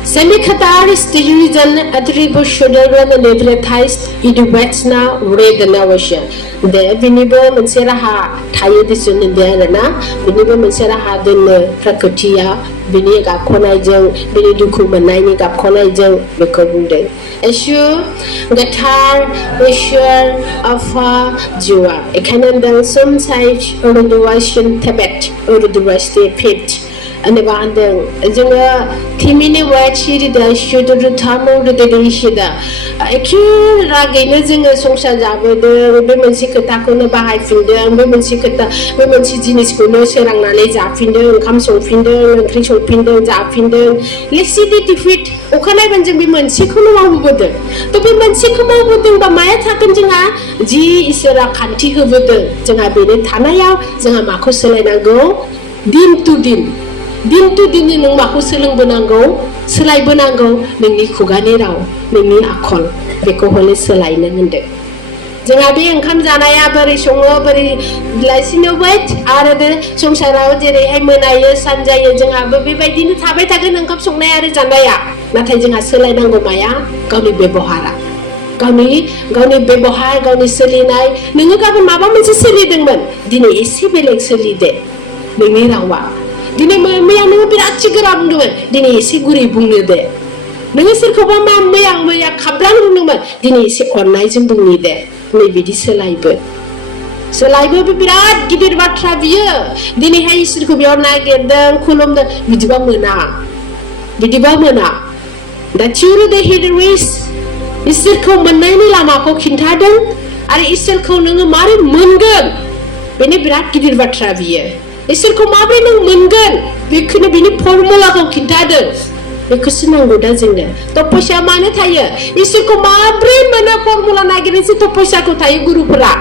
Semikhatar is the reason attribution and advertised idubetsna redenawasha. The Vinibo Manseraha Tayedison in there, Vinibo Manseraha den Prakotia, Viniga Konajang, Viniduku Manani Konajang, Bekobunde. Eshu, Gatar, Bishwa, Alpha, Jua, a canon down some side or the Russian Tibet or the Rusty Pit. Anebandeng, जोङो थिमिनि वाचिरिदा शुद्र थामो देदेशिदा एखे रागैनो जोङो संसार जाबोदों बे मोनसे खोथाखौनो बाहायफिनदों बे मोनसे जिनिसखौनो सोरांनानै जाफिनदों ओंखाम संफिनदों ओंख्रि संफिनदों जाफिनदों लेक्सिडि डिफिट अखानायबानो जों बे मोनसेखौनो मावबोदों तो बे मोनसेखौ मावबोदोंबा माया थागोन जोंहा जि इसोरा खान्थि होबोदों जोंहा बेनो थानायाव जोंहा माखौ सोलायनांगौ दिन टु दिन नों माखौ सोलायबोनांगौ नोंनि खुगानि राव नोंनि आखल बेखौ हले सोलायनो होनदों जोंहा बे ओंखाम जानाया बोरै सङो बोरै लासिनो वेट आरो बे संसाराव जेरैहाय मोनायो सानजायो जोंहाबो बेबायदिनो थाबाय थागोन ओंखाम संनाय आरो जानाया नाथाय जोंहा सोलायनांगौ माया गावनि बेबहारा गावनि बेबहार गावनि सोलिनाय नोङो गाबोन माबा मोनसे सोलिदोंमोन दिनै एसे बेलेग सोलिदे नोंनि रावा दिनै मैया नोङो बिराद गोरा बुंदोंमोन दिनै एसे गुरै बुंनो दे नोङो सोरखौबा मैया खाब्रां बुंदोंमोन दिनै एसे अननायजों बुंनि दे नै बिदि सोलायबो बे बिराद गिदिर बाथ्रा बियो दिनैहाय इसोरखौ बेयाव नागिरदों खुलुमदों बिदिबा मोना दा थिउरि द हिडरिस इसोरखौ मोननायनि लामाखौ खिन्थादों आरो इसोरखौ नोङो मारै मोनगोन बेनो बिराद गिदिर बाथ्रा बियो इसोरखौ माब्रै नों मोनगोन बेखौनो बिनि फर्मुलाखौ खिन्थादों बेखौसो नांगौ दा जोंनो तपस्या मानो थायो इसोरखौ माब्रै मोनो फर्मुला नागिरनोसो तपस्याखौ थायो गुरुफोरा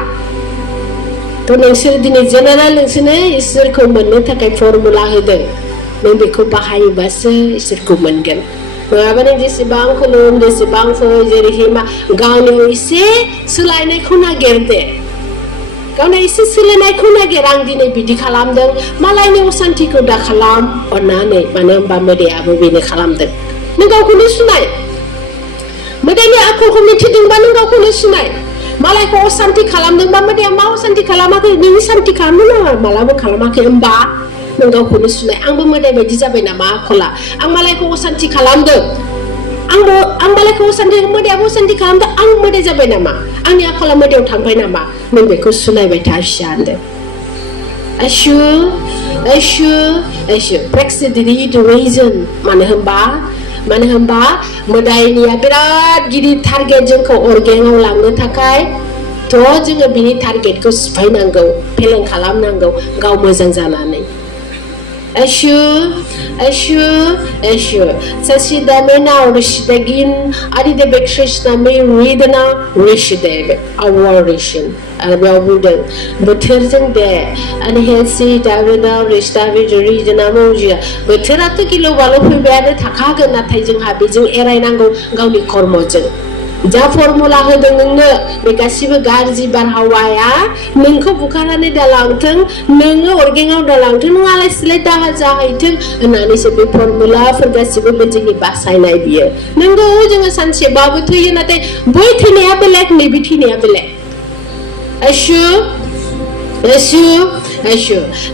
तो नोंसोर दिनै जेनेरेल नोंसोरनो इसोरखौ मोननो थाखाय फर्मुला होदों नों बेखौ बाहायोबासो इसोरखौ मोनगोन नङाबा नों जेसेबां खुलुम जेसेबां फै जेरैहाय गावनियाव एसे सोलायनायखौ नागिरदे गावनो एसे सोलायनायखौ नागिर आं दिनै बिदि खालामदों मालायनि असान्थिखौ दा खालाम अननानै मानो होनबा मोदायाबो बेनो खालामदों नों गावखौनो सुनाय मोदायनि आखलखौ मिथिदोंबा नों गावखौनो सुनाय मालायखौ असान्थि खालामदोंबा मोदाया मा असान्थि खालामाखै नोंनि सान्थि खालामनो नाङा मालाबो खालामाखै होमबा नों गावखौनो सुनाय आंबो मोदाय बायदि जाबाय नामा आखला आं मालायखौ असान्ति खालामदों आं मालायखौ असान्ति मोदायाबो असान्ति खालामदों आं मोदाय जाबाय नामा आंनि आखला मोदायाव थांबाय नामा नों बेखौ सुनायबाय था फिसा होनदों Ashu practice the reason मानो होनबा मोदायनिया बिराद गिदिर टारगेट जोंखौ अरगेंआव लांनो थाखाय थ' जोङो बिनि टारगेटखौ सिफायनांगौ फेलें खालामनांगौ गाव मोजां जानानै Ashu sasidamena orishidagin adide bekrishna ridana rishidebe awarishin beयाव बुंदों बोथोरजों दे अनहेल्सी दावदा रिश्ताबे ridana मौजिया बोथोराथ' गिलु बालु फैबायानो थाखागोन नाथाय जोंहा बेजों एरायनांगौ गावनि कर्मजों जा फर्मुला होदों नोंनो बे गासिबो गाज्रि बारहावाया नोंखौ बुखारनानै दालांथों नोङो अरगेंआव दालांथों नों आलाय सिलाय दाहा जाहैथों होननानैसो बे फर्मुलाफोर गासिबो जोंनि बासायनाय बियो नोंगौ जोङो सानसेबाबो थैयो नाथाय बै थैनाया बेलेग नैबे थैनाया बेलेग Ashu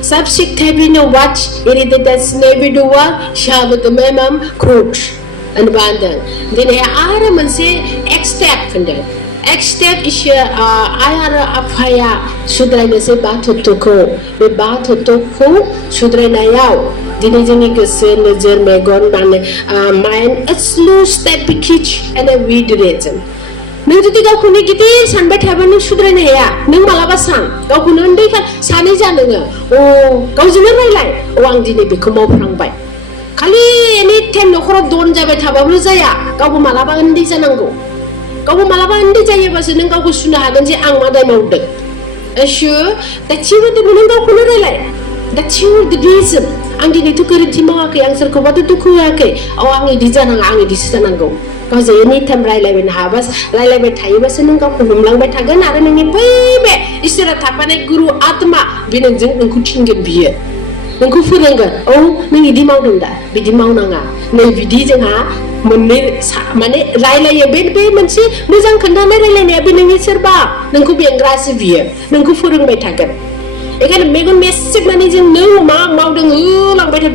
subjectively watch irritates never do what shabut memam coach and bandang दिनै आरो मोनसे एक्सटेप होनदों एक्सटेप इसोर आरो आफाया सुद्रायनोसै बाथौखौ बे बाथौखौ सुद्रायनायाव दिनै जोंनि गोसो नोजोर मेगन mind a slow step pitch and a weed reason नों जुदि गावखौनो गिदिर सानबाय थाबा नों सुद्रायनो हाया नों मालाबा सान गावखौनो उन्दै सानै जा नोङो गावजोंनो रायलाय आं दिनै बेखौ मावफ्रांबाय खालि एनि टाइम नखराव दन जाबाय थाबाबो जाया गावबो मालाबा उन्दै जानांगौ गावबो मालाबा उन्दै जायोबासो नों गावखौ सुनो हागोन जे आं मा दाय मावदों that's you नों गावखौनो रायलाय that's you the reason आं दिनैथ' गोरोन्थि मावाखै आं सोरखौबाथ' दुखु होआखै आं इदि जानाङा आं इदिसो जानांगौ गावजों एनि टाइम रायलायबाय थायोबासो नों गावखौ हमलांबाय थागोन आरो नोंनि बै बे इसोरा थाफानाय गुरु आत्मा बे नोंखौ थिनगोन बियो नोंखौ फोरोंगोन नों इदि मावदों दा बिदि मावनाङा नै बिदि जोंहा मोननै माने रायलायो बे मोनसे मोजां खोन्थानाय रायलायनाया बे नोंनि सोरबा नोंखौ बेंग्रासो बियो नोंखौ फोरोंबाय थागोन बेखायनो मेगन मेसेबनानै जों नों मा मावदों लांबाय था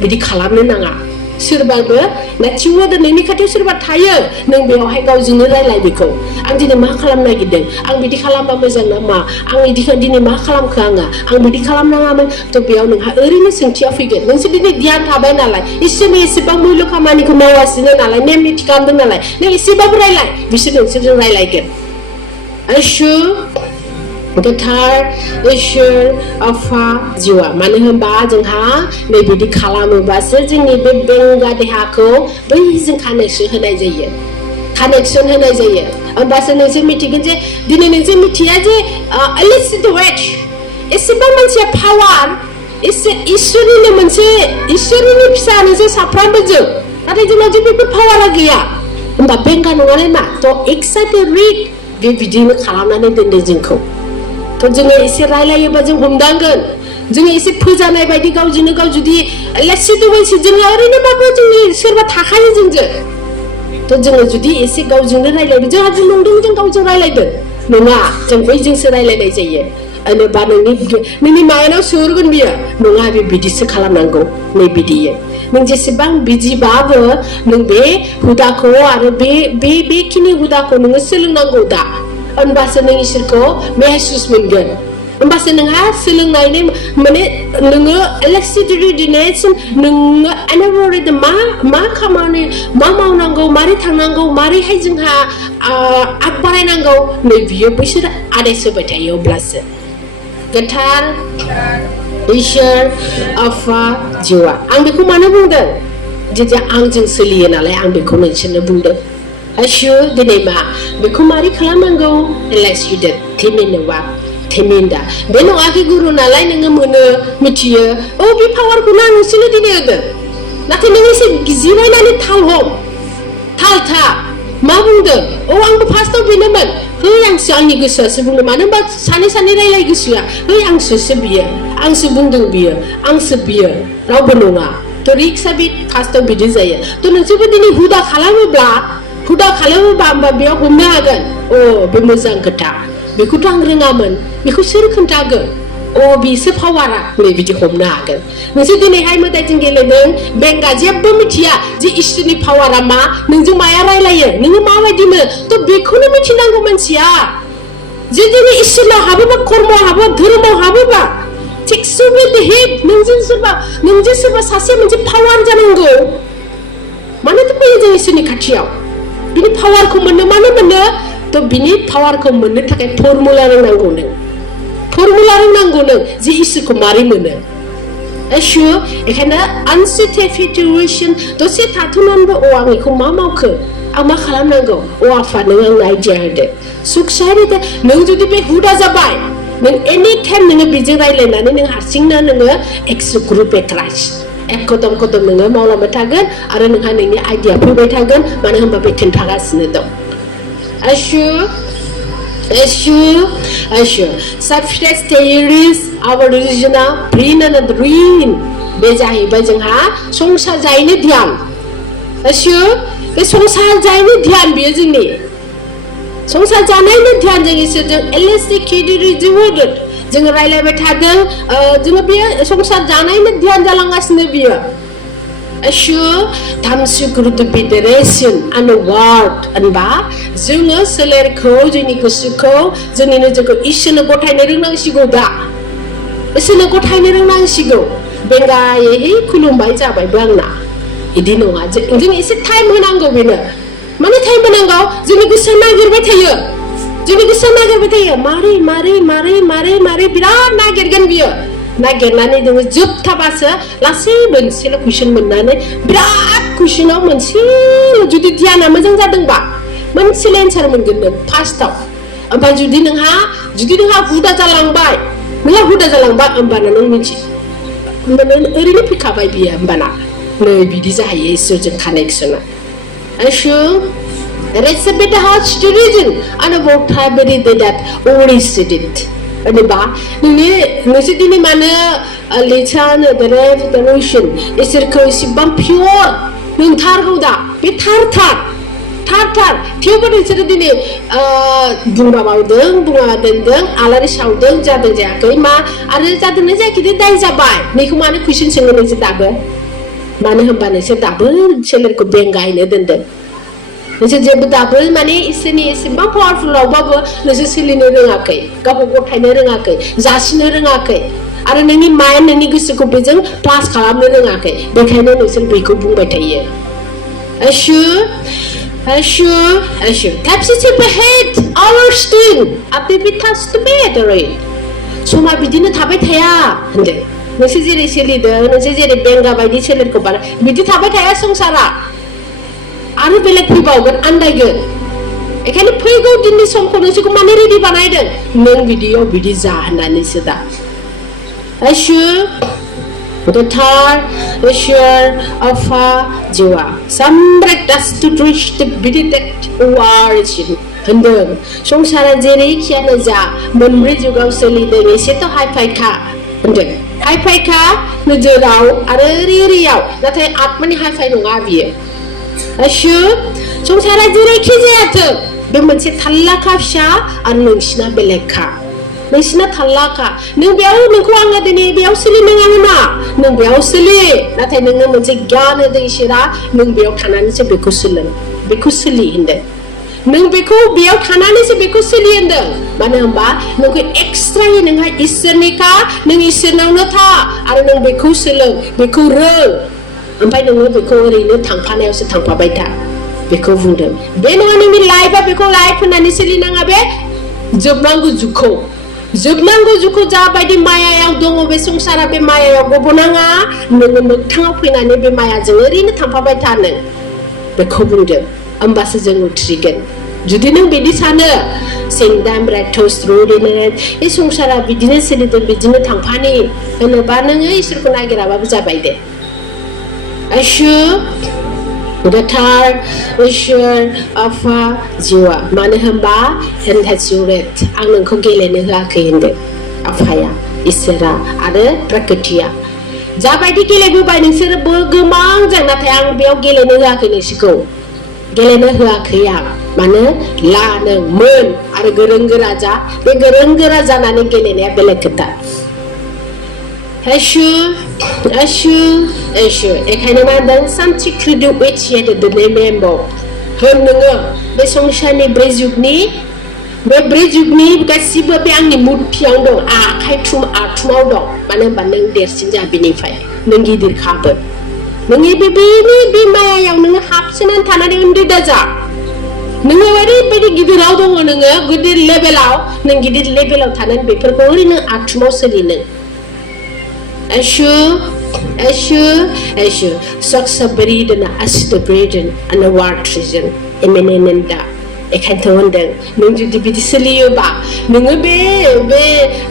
बिदि खालामनो नाङा सोरबाबो नाथिङो नोंनि खाथियाव सोरबा थायो नों बेयावहाय गावजोंनो रायलाय बेखौ आं दिनै मा खालामनो नागिरदों आं बिदि खालामबा मोजां नामा आं दिनै मा खालामखो आं बिदि खालामनाङामोन थ' बेयाव नोंहा ओरैनो सोंथिया फैगोन नोंसोर दिनै ध्यान थाबाय नालाय इसोरनि एसेबां मुल्य खामानिखौ मावगासिनो नालाय नेम निथि खालामदों नालाय नों एसेबाबो रायलाय बिसोर नोंसोरजों रायलायगोन गोथार इसोर आफा जिउआ मानो होनबा जोंहा बेबायदि खालामोबासो जोंनि बे बेंगा देहाखौ बैजों कानेक्सन होनाय जायो होमबासो नोंसोर मिथिगोन जे दिनै नोंसोर मिथिया जे एसेबां मोनसे पावार इसोरनिनो मोनसे इसोरनि फिसा नोंसोर साफ्रामबो जों नाथाय जोंनाव जे बेफोर पावारा गैया होमबा बेंगा नङालै मा थ' एक्साइटेड रिड बे बिदिनो खालामनानै दोनदों जोंखौ थ' जोङो एसे रायलायोबा जों हमदांगोन जोङो एसे फोजानाय बायदि गावजोंनो गाव जुदि जोङो ओरैनोबाबो जोंनि सोरबा थाखायो जोंजों थ' जोङो जुदि एसे गावजोंनो रायलायदों जोंहा जों नंदों जों गावजों रायलायदों नङा जों बैजोंसो रायलायनाय जायो होनोबा नोंनि माइन्डआव सोहरगोन बियो नङा बे बिदिसो खालामनांगौ नै बिदियै नों जेसेबां बिदिबाबो नों बे हुदाखौ आरो बेखिनि हुदाखौ नोङो सोलोंनांगौ दा होनबासो नों इसोरखौ महसुस मोनगोन होमबासो नोंहा सोलोंनायनि माने नोङो नोङो एनावरेट मा खामानि मा मावनांगौ मारै थांनांगौ मारैहाय जोंहा आग बारायनांगौ नै बियो बैसोर आदेश होबाय थायो अब्लासो गोथार इसोर आफा जिउआ आं बेखौ मानो बुंदों जे आंजों सोलियो नालाय आं बेखौ नोंसोरनो बुंदों आशु दिनै मा बेखौ मारै खालामनांगौ थेमिनदा बे नङाखि गुरु नालाय नोङो मोनो मिथियो बे पावारखौनो आं नोंसोरनो दिनै होदों नाथाय नों एसे जिरायनानै थाल था मा बुंदों आंबो फार्स्टआव बेनोमोन आंसो आंनि गोसोआसो बुंदों मानो होनबा सानै रायलाय गोसोआ आंसो बियो आंसो बुंदों बियो आंसो बियो रावबो नङा थ' रिक्सा बे फार्स्टआव बिदि जायो थ' नोंसोरबो दिनै हुदा खालामोबा होमबा बेयाव हमनो हागोन बे मोजां खोथा बेखौथ' आं रोङामोन बेखौ सोर खोन्थागोन बिसो पावारा नै बिदि हमनो हागोन नोंसोर दिनैहाय मोदायजों गेलेदों बेंगा जेबो मिथिया जे इसोरनि पावारा मा नोंजों माया रायलायो नोङो माबायदि मोनो थ' बेखौनो मिथिनांगौ मानसिया जे दिनै इसोरनाव हाबोबा कर्मआव हाबो धोरोमाव हाबोबा थिग बेबायदिहै नोंजों सोरबा सासे मोनसे पावार जानांगौ मानोथो फैयो जों इसोरनि खाथियाव बिनि पावारखौ मोननो मानो मोनो थ' बिनि पावारखौ मोननो थाखाय फर्मुला रोंनांगौ नों जे इसोरखौ मारै मोनो बेखायनो आनसिटिफिकेसन दसे थाथ'नानैबो आं बेखौ मा मावखो आं मा खालामनांगौ आफा नों आंनो आइडिया होदो सुखसारि नों जुदि बे हुदा जाबाय नों एनि टाइम नोङो बेजों रायलायनानै नों हारसिंनो नोङो एक्सग्रुप एक्राइस एक कदम नोङो मावलांबाय थागोन आरो नोंहा नोंनि आइडिया फैबाय थागोन मानो होनबा बे खोन्थागासिनो दं Substance theories our religion bring and dream बे जाहैबाय जोंहा संसार जायैनि ध्यान बे संसार जायैनि ध्यान बेयो जोंनि संसार जानायनि ध्यान जों इसोरजों एलएसटि किडिरिजों होदों जोङो रायलायबाय थादों जोङो बे संसार जानायनि ध्यान जालांगासिनो बियो धामसिग्रुप फेडारेशन and word होनबा जोङो सोलेरखौ जोंनि गोसोखौ जोंनि नोजोरखौ इसोरनो गथायनो रोंनांसिगौ दा इसोरनो गथायनो रोंनांसिगौ बेंगायै खुलुमबाय जाबायबो आंना इदि नङा जों एसे टाइम होनांगौ बेनो माने टाइम होनांगौ जोंनि गोसोआ नागिरबाय थायो मारै बिराद नागिरगोन बियो नागिरनानै जोङो जोबथाबासो लासै मोनसेल' कुइसन मोननानै बिराद कुइसनाव मोनसेल' जुदि ध्याना मोजां जादोंबा मोनसेल' एन्सार मोनगोन नों फार्स्टआव ओमफ्राय जुदि नोंहा हुदा जालांबाय होमबाना नों मिथि ओरैनो फैखाबाय बियो होमबाना नै बिदि जाहैयो इसोरजों कानेक्सना It's a bit hard to reason and about time that originated. Honepa, nungsi dini mana lisan the revelation. Isirko isibam pure. Nung thar gauda, be thar. Tiupa isir dini bunga dendeng, alari saudeng jadeng jakai ma, ada jadeng aja kita dai jabai. Niku mana question sengen isir dabe, mana hamba isir dabe, seler ko bengai ne dendeng. नोंसोर जेबो दाबो माने इसोरनि एसेबां पावारफुलावबाबो नोंसोर सोलिनो रोङाखै गावखौ गथायनो रोङाखै जासिनो रोङाखै आरो नोंनि माइन्ड नोंनि गोसोखौ बेजों प्लास खालामनो रोङाखै बेखायनो नोंसोर बेखौ बुंबाय थायो Tapsi ahead hours doing activities to better समा बिदिनो थाबाय थाया होनदों नोंसोर जेरै सोलिदों नोंसोर जेरै बेंगा बायदि सोलेरखौ बारा बिदि थाबाय थाया संसारा आरो बेलेग फैबावगोन आन्दायगोन बेखायनो फैगौ दिननि समखौ नोंसोरखौ माने रेडि बानायदों नों बिदियाव बिदि जा होननानैसो दा the third afa jiwa samdrup das to reach the biditet origin होनदों संसारा जेरैखियानो जा मोनब्रै जुगाव सोलिदों एसेथ' हाइफाइखा होनदों हाइफाइखा नोजोराव आरो ओरैयाव नाथाय आत्मानि हाइफाइ नङा बियो संसारा जेरैखि जायाथों बे मोनसे थाल्लाखा फिसा आरो नोंसिना बेलेगखा नोंसिना थाल्लाखा नों बेयाव नोंखौ आङो दिनै बेयाव सोलिनाङा होना नों बेयाव सोलि नाथाय नोङो मोनसे गियान होदों इसोरा नों बेयाव थानानैसो बेखौ सोलों बेखौ सोलि होनदों नों बेखौ बेयाव थानानैसो बेखौ सोलि होनदों मानो होनबा नोंखौ एक्सट्रायै नोंहा इसोरनिखा नों इसोरनावनो था आरो नों बेखौ सोलों बेखौ रों ओमफ्राय नोङो बेखौ ओरैनो थांफानायावसो थांफाबाय था बेखौ बुंदों बे नङा नोंनि लाइफआ बेखौ लाइफ होननानै सोलिनाङा बे जोबनांगौ जुगखौ जाबायदि मायायाव दङ बे संसारा बे मायायाव गबनाङा नोङो मोगथाङाव फैनानै बे मायाजों ओरैनो थांफाबाय था नों बेखौ बुंदों होमबासो जों उथ्रिगोन जुदि नों बिदि सानो सेंदाम रेक्टस रोडिनेट बे संसारा बिदिनो सोलिदों बिदिनो थांफानि होनोबा नोङो इसोरखौ नागिराबाबो जाबाय दे the third afa jiwa मानो होनबा हेन्थासिउरेट आं नोंखौ गेलेनो होआखै होनदों आफाया इसोरा आरो प्रकृतिया जाबायदि गेलेबोबाय नोंसोरो गोमांजों नाथाय आं बेयाव गेलेनो होआखै नोंसोरखौ गेलेनो होआखै आं मानो ला नों मोन आरो गोरों गोरा जा बे गोरों गोरा जानानै गेलेनाया बेलेग खोथा Eshu eखायनो मा होनदों सान्थि क्रिदु वेचिया दोननाय मेम्बो होन नोङो बे संसारनि ब्रै जुगनि गासिबो बे आंनि मुर्तियाव दं आखाइ आथुमाव दं मानो होनबा नों देरसिन जा बिनिफ्राय नों गिदिरखाबो नोंनि बेनि बे मायायाव नोङो हाबसोनानै थानानै उन्दै दाजा नोङो ओरैबायदि गिदिराव दङ नोङो गिदिर लेभेलाव नों गिदिर लेभेलाव थानानै बेफोरखौ ओरैनो आथुमाव सोलिनो Eshu saksa beridana asida beridana ana wartrizen emenenenda eखायनोथ' होनदों नों जुदि बिदि सोलियोबा नोङो बे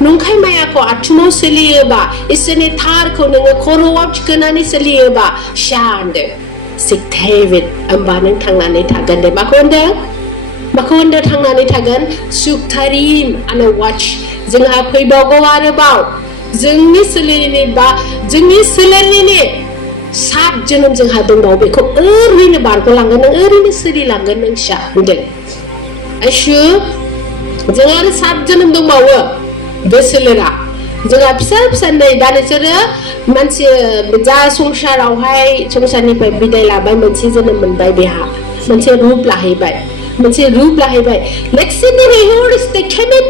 नंखाय मायाखौ आथुमाव सोलियोबा इसोरनि थारखौ नोङो खर'आव थिखोनानै सोलियोबा शान्दो सिकथेविद होमबा नों थांनानै थागोन दे माखौ होनदों थांनानै थागोन सुखथारिम आना वाच जोंहा फैबावगौ आरोबाव जोंनि सोलेरनि 7 जोनोम जोंहा दंबावो बेखौ ओरैनो बारग'लांगोन नों ओरैनो सोलिलांगोन नों फिसा होनदों आयशु जोंहा आरो 7 जोनोम दंबावो बे सोलेरा जोंहा फिसा नै दा नोंसोरो मानसि जा संसारनिफ्राय बिदाय लाबाय मोनसे जोनोम मोनबाय बेहा मोनसे रुप लाहैबाय लेक्सिनि रिहर्स द केमेन्ट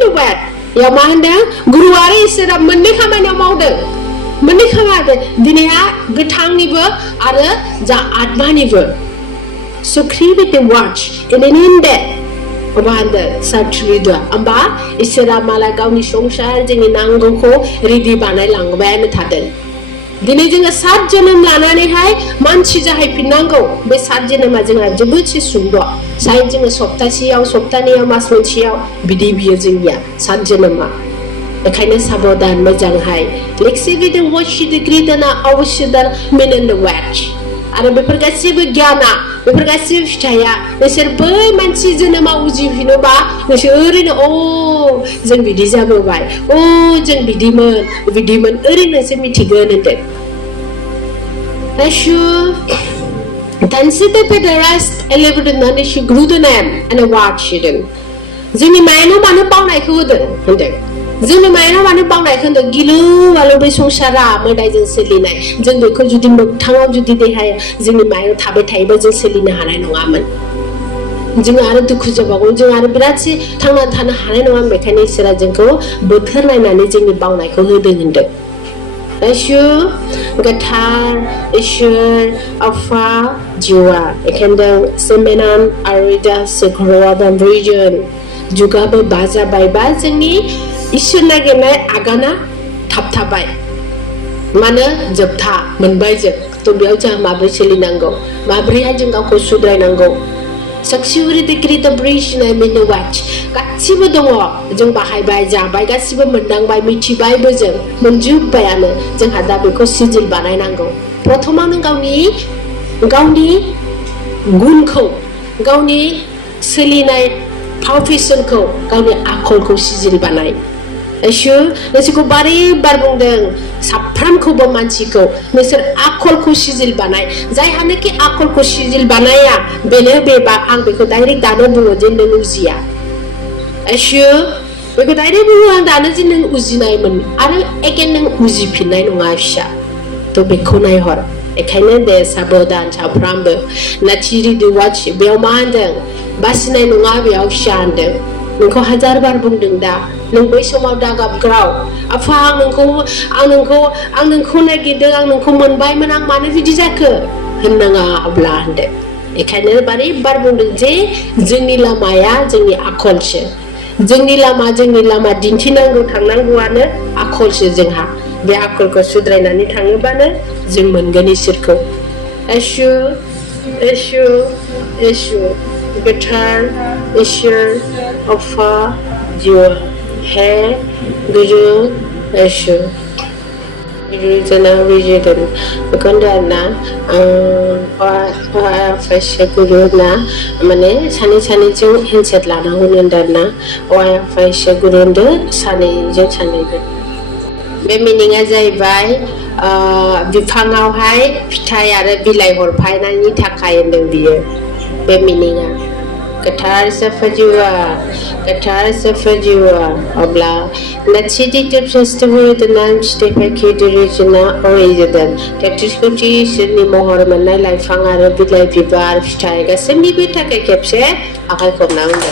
याव मा होनदों गुरु आरो इसोरा मोननै खामानियाव मावदों मोननै खामानि दिनैहा गोथांनिबो आरो जा आत्मानिबो so create the watch in an inde मा होनदों साथ्रिदो होमबा इसोरा माला गावनि संसार जोंनि नांगौखौ रेडि बानायलांबायानो थादों दिनै जोङो 7 जोनोम लानानैहाय मानसि जाहैफिननांगौ बे 7 जोनोमा जोंहा जोबोदसो सुंद' साइड जोङो सप्तानैयाव मास मोनसेयाव बिदि बियो जोंनिया 7 जोनोमा बेखायनो साबधान मोजांहाय लेक्सिबिदों वाचिदो ग्रिदना अवश्यदार मिनन द वाच आरो बेफोर गासिबो गियाना बेफोर गासिबो फिथाइया नोंसोर बै मानसि जोनोमाव उजिफिनोबा नोंसोर ओरैनो जों बिदि जाबोबाय जों बिदिमोन ओरैनो नोंसोर मिथिगोन होनदों आयशु दानसिदो पेदारास एलेबोदनानै सुग्रुदोनाम आरो वाचिदों जोंनि माइनाव मानो बावनायखौ होनदों जोंनि माइनाव मानो बावनायखौ होनदों गिलु बालु बे संसारा मोदायजों सोलिनाय जों बेखौ जुदि मोगथाङाव जुदि देहाया जोंनि माइनाव थाबाय थायोबा जों सोलिनो हानाय नङामोन जों आरो दुखु जाबावगौ जों आरो बिरादसि थांनानै थानो हानाय नङा बेखायनो इसोरा जोंखौ बोथोर नायनानै जोंनि बावनायखौ होदों आयशु गोथार इसोर आफा जिउआ एखायनो सेमेनान आरिदा सेग्रवादान रिजन जुगाबो बाजाबायबा जोंनि इसोर नागिरनाय आगाना थाबथाबाय मानो जोबथा मोनबाय जों थ' बेयाव जोंहा माबोरै सोलिनांगौ माबोरैहाय जों गावखौ सुद्रायनांगौ सक्सिउरिटिक्रिट ब्रिजनाय मिनो वाच गासिबो दङ जों बाहायबाय जाबाय गासिबो मोनदांबाय मिथिबायबो जों मोनजोब्बायानो जोंहा दा बेखौ सिजिल बानायनांगौ प्रथमावनो गावनि गुनखौ गावनि सोलिनाय फाव फेसनखौ गावनि आखलखौ सिजिल बानाय आयशु नोंसोरखौ बार बुंदों साफ्रामखौबो मानसिखौ नोंसोर आखलखौ सिजिल बानाय जायहानोखि आखलखौ सिजिल बानाया बेनो बेबा आं बेखौ डाइरेक्ट दानो बुङो जे नों उजिया आयशु बेखौ डाइरेक्ट बुङो आं दानो जे नों उजिनायमोन आरो एगेन नों उजिफिननाय नङा फिसा थ' बेखौ नायहर एखायनो दे साबधान साफ्रामबो नाथिरि दुवाच बेयाव मा होनदों बासिनाय नङा बेयाव फिसा होनदों नोंखौ 1000 बार बुंदों दा नों बै समाव दा गाबग्राव आफा आं नोंखौ नागिरदों आं नोंखौ मोनबायमोन आं मानो बिदि जाखो होननाङा अब्ला होनदों एखायनो बार बुंदों जे जोंनि लामाया जोंनि आखलसो जोंनि लामा दिन्थिनांगौ थांनांगौआनो आखलसो जोंहा बे आखलखौ सुद्रायनानै थाङोबानो जों मोनगोन इसोरखौ आयशु गोथार इसोर आफा जिउआ हे गुरु आयशु गुरुजना विजयदन बेखौना आफा गुरुना माने सानैजों हेन्डसेट लानांगौ होनदाना आफा गुरु होनदो सानैबो बे मिनिंआ जाहैबाय बिफाङावहाय फिथाइ आरो बिलाइ हरफायनायनि थाखाय होनदों बियो बे मिनिंआ gothar safajiwa gothar safajiwa अब्ला legislative festival the name Stephen Kidrijina origin टेक्टिसखौथि इसोरनि महर मोननाय लाइफां आरो बिलाइ बिबार फिथाइ गासैनिबो थाखाय खेबसे आखाइ खबना होदो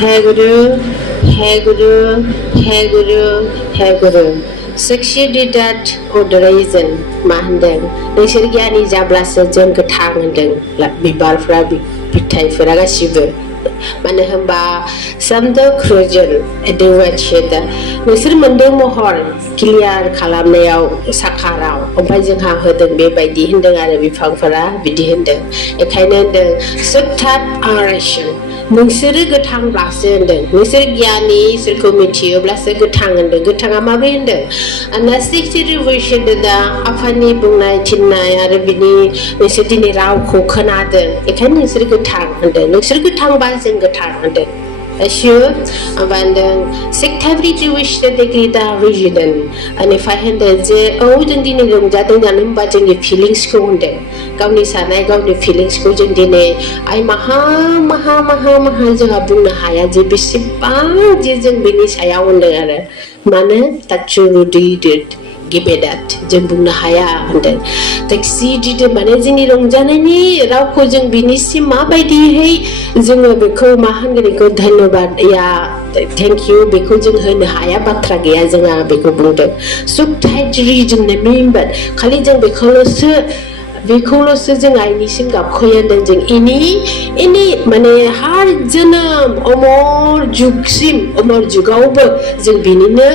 हे गुरु हे गुरु हे गुरु हे गुरु succeeded that orderation मा होनदों नोंसोर गियानि जाब्लासो जों गोथां होनदों बिबारफ्रा फिथाइफोरा गासिबो मानो होनबा Samdrup region एडवाइसदा नोंसोर मोनदों महर क्लियार खालामनायाव साखाराव ओमफ्राय जोंहा होदों बेबायदि होनदों आरो बिफांफोरा बिदि होनदों एखायनो होनदों Satya Amar नोंसोर गोथांब्लासो होनदों नोंसोर गियानि इसोरखौ मिथियोब्लासो गोथां होनदों गोथाङा माबे होनदों आंना 60 बैसो दा आफानि बुंनाय थिननाय आरो बिनि नोंसोर दिनै रावखौ खोनादों एखायनो नोंसोर गोथां होनदों नोंसोर गोथांबा जों गोथां होनदों Ashram and sectability wish that they get a region and if I had the old and in the room that they don't but in the feelings go there. Gavni Sana got the feelings go in the I maha Zabuna Haya, the bishop, Jason Benis Haya on the other manner that you did it. Give it that Jambuna Haya and then taxi did the managing it on Janani, Rauko Jang Binissima by the Zunga Beko Mahango Dhanobad, ya, thank you, because in her Haya Batragia Zanga Beko Buddha. So tight region the mean, but Kalijan Bekolos. Because जों आइनिसिम गाबख'योंदों जों इनि माने हार जोनोम अमर जुगावबो जों बिनिनो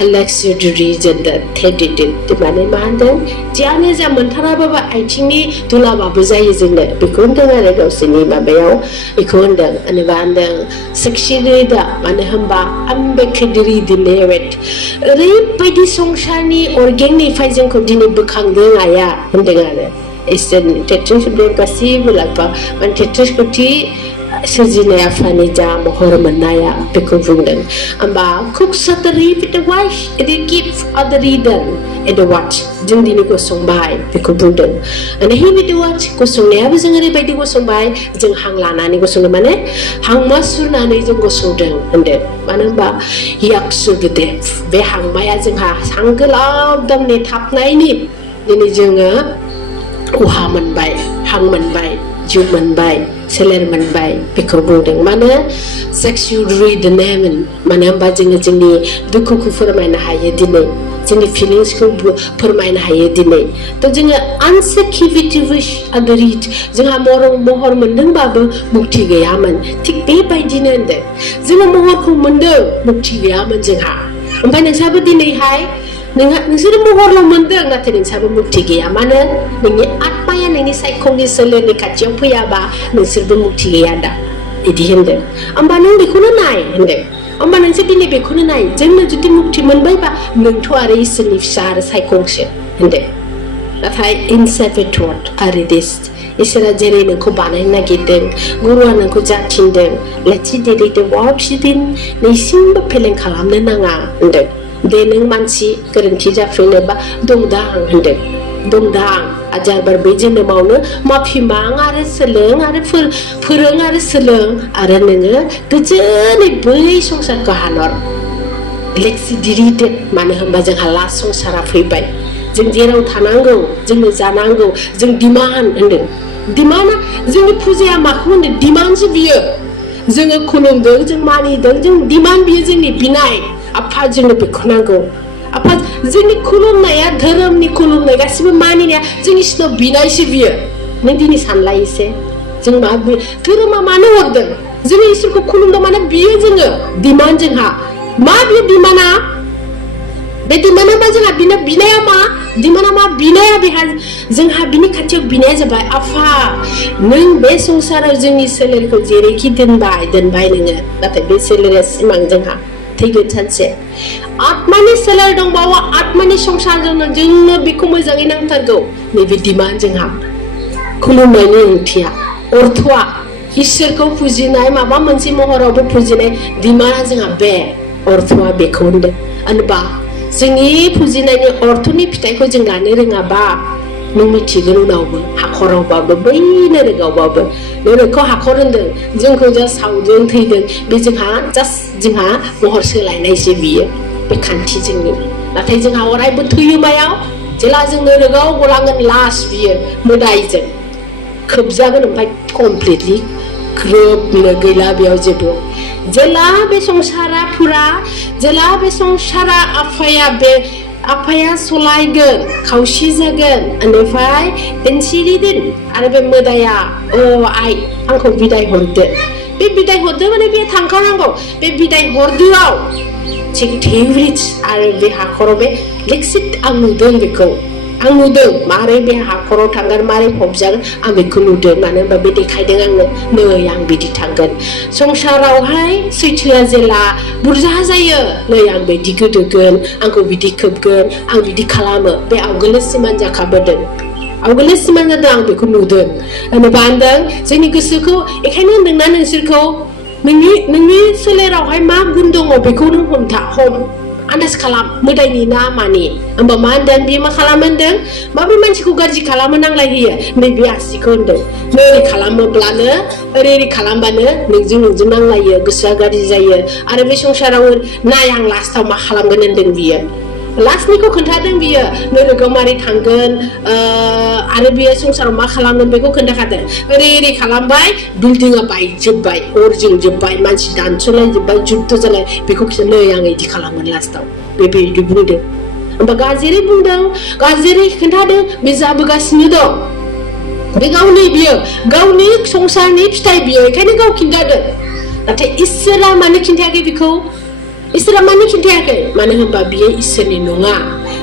आलेक्सिडरि जोंदा थेदिदि माने मा होनदों जियानो जा मोनथाराबाबो आइथिंनि दुलाबाबो जायो जोंनो बेखौ होनदों आरो गावसोरनि माबायाव बेखौ होनदों जेनेबा होनदों सक्सेसरि दा मानो होनबा आमबेखेदरि दिलेवेट ओरैबायदि संसारनि अरगेंनिफ्राय जोंखौ दिनै बोखांदों आया होनदों आरो Isen tetris berkasi belapa, man tetris kuti sejina fanija mohor menaya pekuvungden. Amba cook satari with the wash, it gives other reader at the watch. Jindini go song by pekuvungden. And he with the watch gosong never zingari by the gosong by Jing hang lana ni gosong mane, hang masuna ni go sodeng and then manamba yaksu the death. Be hang maya zingha hangel out them net hap nine. Dini junga. Uha manbai, hang manbai, ju manbai, seler manbai, piko bodeng mana sexual read the name mana bajing jini duku ku formain haye dine jini feelings ku formain haye dine to jinga unsecurity wish ada read jinga mohor mendeng babu mukti gayaman tik be bai dinende jinga mohor ku mendeng mukti gayaman jinga umpai nang sabu dine hai नोंसोर महरल' मोनदों नाथाय नोंसाबो मुक्ति गैया मानो नोंनि आत्माया नोंनि सायखंनि सोलेरनि खाथियाव फैयाबा नोंसोरबो मुक्ति गैया दा इदि होनदों होमबा नों बेखौनो नाय होनदों होमबा नोंसोर दिनै बेखौनो नाय जोंनो जुदि मुक्ति मोनबायबा नोंथ' आरो इसोरनि फिसा आरो सायखंसो होनदों नाथाय इनसेपेटर्ड आरो दिस इसोरा जेरै नोंखौ बानायनो नागिरदों गुरुआ नोंखौ जाथिनदों लेट्स दिनै द वर्क सिदिन नोंसिमबो फेलें खालामनो नाङा होनदों दे नों मानसि गोरोन्थि जाफ्लेनोबा दंदां होनदों दंदां आजारबार बे जोनोमावनो माफिमां आरो सोलों आरो फोरों आरो सोलों आरो नोङो गोजोनै बै संसारखौ हानर लेक्सिडिरिटेड मानो होनबा जोंहा लास्ट संसारा फैबाय जों जेराव थानांगौ जोंनो जानांगौ जों डिमान्ड होनदों डिमान्डआ जोंनि फुजाया माखौ होनदों डिमान्डसो बियो जोङो खुलुमदों जों मानिदों जों डिमान्ड बियो जोंनि बिनाय आफा जोंनो बेखौ नांगौ आफा जोंनि खुलुमनाया धोरोमनि खुलुमनाय गासिबो मानिनाया जोंनि सिनाव बिनायसो बियो नों दिनै सानलाय एसे जों मा धोरोमा मानो हरदों जोङो इसोरखौ खुलुमदों माने बियो जोङो डिमान्ड जोंहा मा बियो डिमान्डआ बे डिमान्डआ मा जोंहा बिनाया मा डिमान्डआ मा बिनाया बेहा जोंहा बिनि खाथियाव बिनाया जाबाय आफा नों बे संसाराव जोंनि सोलेरखौ जेरैखि दोनबाय नोङो नाथाय बे सोलेरा सिमां जोंहा थैगोन सानसे आत्मानि सोलेर दंबावो आत्मानि संसारजोंनो जोंनो बेखौ मोजाङै नांथारगौ नैबे डिमान्ड जोंहा खुलुमनायनि ओंथिया अर्थआ इसोरखौ फुजिनाय माबा मोनसे महरावबो फुजिनाय डिमान्डआ जोंहा बे अर्थआ बेखौ होनदों होनबा जोंनि फुजिनायनि अर्थनि फिथाइखौ जों लानो रोङाबा नों मिथिगोन उनावबो हाखरावबाबो बै नोरोगावबाबो नोरोगखौ हाखर होनदों जोंखौ जास्ट सावदों थैदों बे जोंहा महर सोलायनायसो बियो बे खान्थि जोंनि नाथाय जोंहा अरायबो थैयो मायाव जेला जों नोरोगाव गलांगोन लास्ट बियो मोदायजों खोबजागोन ओमफ्राय कमप्लिटलि ग्रोबनो गैला बेयाव जेबो जेला बे संसारा फुरा जेला बे संसारा आफाया सलायगोन खावसे जागोन बेनिफ्राय एनसिरिदोन आरो बे मोदाया आइ आंखौ बिदाय हरदो बे बिदाय हरदो माने बे थांखानांगौ बे बिदाय हरदोआव थिग थेवरिच आरो बे हाखराव बे लेक्सिट आं नुदों बेखौ आं नुदों मारै बे हाखराव थांगोन मारै फबजागोन आं बेखौ नुदों मानो होनबा बे देखायदों आंनो नै आं बिदि थांगोन संसारावहाय सैथोआ जेला बुरजा जायो नै आं बिदि गोदोगोन आंखौ बिदि खोबगोन आं बिदि खालामो बे आवगोलनो सिमान जाखाबोदों आवगोलनो सिमान जादों आं बेखौ नुदों होनोबा होनदों जोंनि गोसोखौ बेखायनो होनदोंना नोंसोरखौ नोंनि सोलेरावहाय मा गुन दङ बेखौ नों हम आन्दाज खालाम मोदायनि ना मानि होमबा मा होनदों बियो मा खालामो होनदों माबे मानसिखौ गाज्रि खालामो नांलायहोयो नैबे आसिखौ होनदों नै ओरै खालामोब्लानो ओरै खालामबानो नोंजों नांलायो गोसोआ गाज्रि जायो आरो बे संसाराव नाय आं लास्टाव मा खालामगोन होनदों बियो लास्टनिखौ खोन्थादों बियो नोरोगाव मारै थांगोन आरो बियो संसाराव मा खालामगोन बेखौ खोन्थाखादों ओरै खालामबाय बिल्डिंआ बायजोब्बाय अर जोंजोब्बाय मानसि दानस'लायजोब्बाय जुद्ध जालाय बेखौ नै आं बिदि खालामगोन लास्टाव बेबायदि बुंदों होमबा गाज्रि बुंदों गाज्रि खोन्थादों बे जाबोगासिनो दं बे गावनि संसारनि फिथाइ बियो ओंखायनो गाव खिन्थादों नाथाय इसोरा मानो खिन्थायाखै बेखौ इसोरा मानो खिन्थायाखै मानो होनबा बियो इसोरनि नङा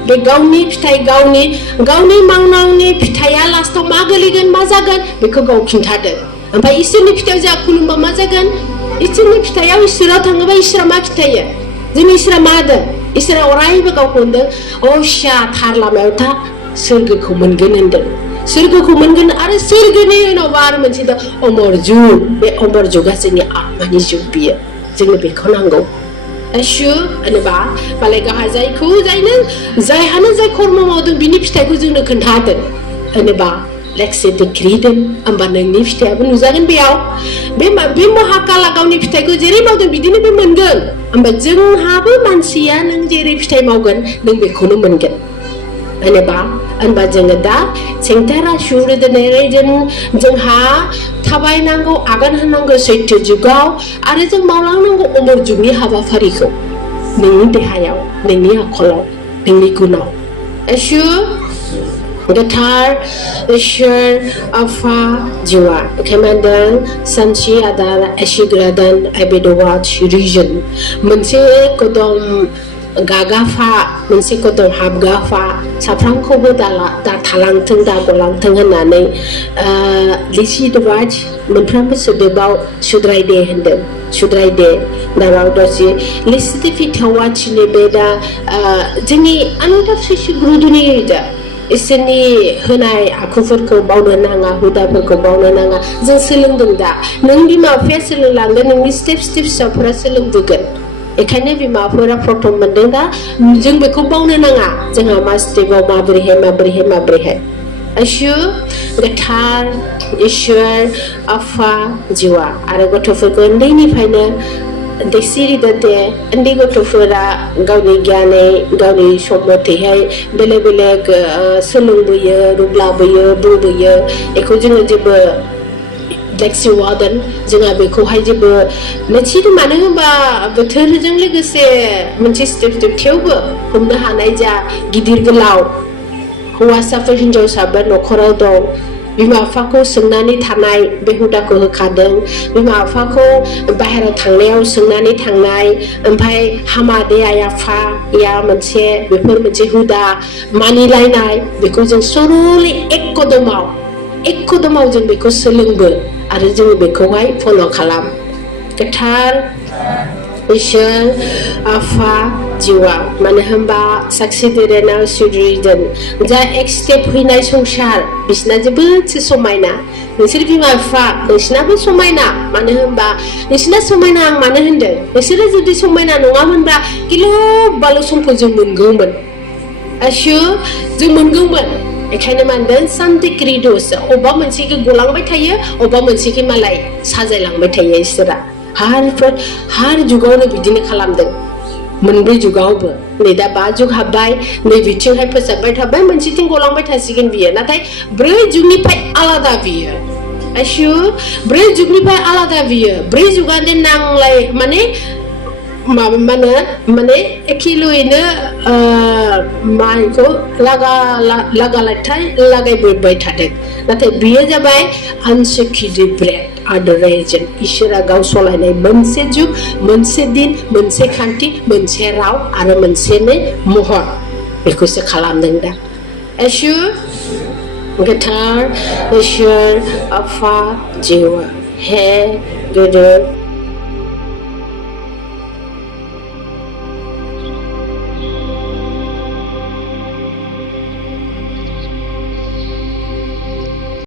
बे गावनि फिथाइ गावनि मावनांनि फिथाइया लास्टाव मा गोलैगोन मा जागोन बेखौ गाव खिन्थादों ओमफ्राय इसोरनि फिथाइयाव जोंहा खुलुमबा मा जागोन इसोरनि फिथाइयाव इसोराव थाङोबा इसोरा मा खिन्थायो जोंनि इसोरा मा होदों इसोरा अरायबो गावखौ होनदों थार लामायाव था सोरगोखौ मोनगोन होनदों सोरगोखौ मोनगोन आरो सोरगोनि उनावबा आरो मोनसे दं अमर जुग बे अमर जुगा जोंनि आत्मानि जुग बियो जोंनो बेखौ नांगौ Ashur होनोबा मालाय गाहा जायहानो जाय कर्म मावदों बिनि फिथाइखौ जोंनो खोन्थादों होनोबा लेक्से दिक्रिदों होमबा नोंनि फिथाइयाबो नुजागोन बेयाव बे महाकाला गावनि फिथाइखौ जेरै मावदों बिदिनो बे मोनगोन होमबा जोंहाबो मानसिया नों जेरै फिथाइ मावगोन नों बेखौनो मोनगोन होनबा जोङो दा सेंथारा सुर दोनै जोंहा थाबायनांगौ आगान होनांगौ सैथो जुगाव आरो जों मावलांनांगौ अमर जुगनि हाबाफारिखौ नोंनि देहायाव नोंनि आखलाव नोंनि गुनाव Ashur गोथार इसोर आफा जिवा केमानदों सानसि आदार एसिग्रादान एबेदवाट रिजन मोनसे कदम गागाफा मोनसे कदम हाबगाफा साफ्रामखौबो दा थालांथों दा गलांथों होननानै लिसिदवाट मोनफ्रोमबो सोदोबाव सुद्रायदे होनदों सुद्रायदे दाराव दसे लिसिदि फिथावाचिनि बे दा जोंनि आनन्द सैसु गुरुदुनि दा इसोरनि होनाय आखुफोरखौ बावनो नाङा हुदाफोरखौ बावनो नाङा जों सोलोंदों दा नों बिमा बिफाया सोलोंलांगोन नोंनि स्टेप फिसाफोरा सोलोंबोगोन बेखायनो बिमाफोरा प्रथम मोनदों दा जों बेखौ बावनो नाङा जोंहा मा स्टेपाव माबोरैहाय Ashur गोथार इसोर आफा जिवा आरो गथ'फोरखौ उन्दैनिफ्रायनो देसिरिदाते उन्दै गथ'फोरा गावनि गियानै गावनि सम मथेहाय बेलेग सोलोंबोयो रुब्लाबोयो बुंबोयो बेखौ जोङो जेबो लेक्सिवादोन जोंहा बेखौहाय जेबो मिथिदों मानो होनबा बोथोरजों लोगोसे मोनसे स्टेप थेवबो हमनो हानाय जा गिदिर गोलाव हौवासाफोर हिनजावसाफोर न'खराव दं बिमा बिफाखौ सोंनानै थानाय बे हुदाखौ होखादों बिमा बिफाखौ बाहेरायाव थांनायाव सोंनानै थांनाय ओमफ्राय हामा दे आइ आफाया बेफोर मोनसे हुदा मानिलायनाय बेखौ जों सरलै एक कदमाव जों बेखौ सोलोंबो आरो जों बेखौहाय फल' खालाम गोथार इसोर आफा जिवा मानो होनबा साक्षी देरेनाव सुद्रिदों जा एक स्टेप फैनाय संसार बिसिना जोबोदसो समायना नोंसोर बिमा बिफा नोंसिनाबो समायना मानो होनबा नोंसिना समायना आं मानो होनदों नोंसोरो जुदि समायना नङामोनबा गिलु बालु समखौ जों मोनगौमोन Ashur जों मोनगौमोन एखायनो मा होनदों सान्तिक्रिदुस अबेबा मोनसेखौ गलांबाय थायो अबेबा मोनसेखौ मालाय साजायलांबाय थायो इसोरा हार जुगावनो बिदिनो खालामदों मोनब्रै जुगावबो नै दा 5 जुग हाबबाय नै बिथिंहाय फोसाबबाय थाबाय मोनसेथिं गलांबाय थासिगोन बियो नाथाय 4 जुगनिफ्राय आलादा बियो आयशु 4 जुगनिफ्राय आलादा बियो 4 जुगानो नांलाय माने माने एखेलयैनो माइखौ लागायबोबाय थादों नाथाय बियो जाबाय आनसेक्युर्ड ब्रेड आरो रेजन इसोरा गाव सलायनाय मोनसे जुग मोनसे दिन मोनसे खान्थि मोनसे राव आरो मोनसेनो महर बेखौसो खालामदों दा आयशु गोथार इसोर आफा जिउआ हे गोदो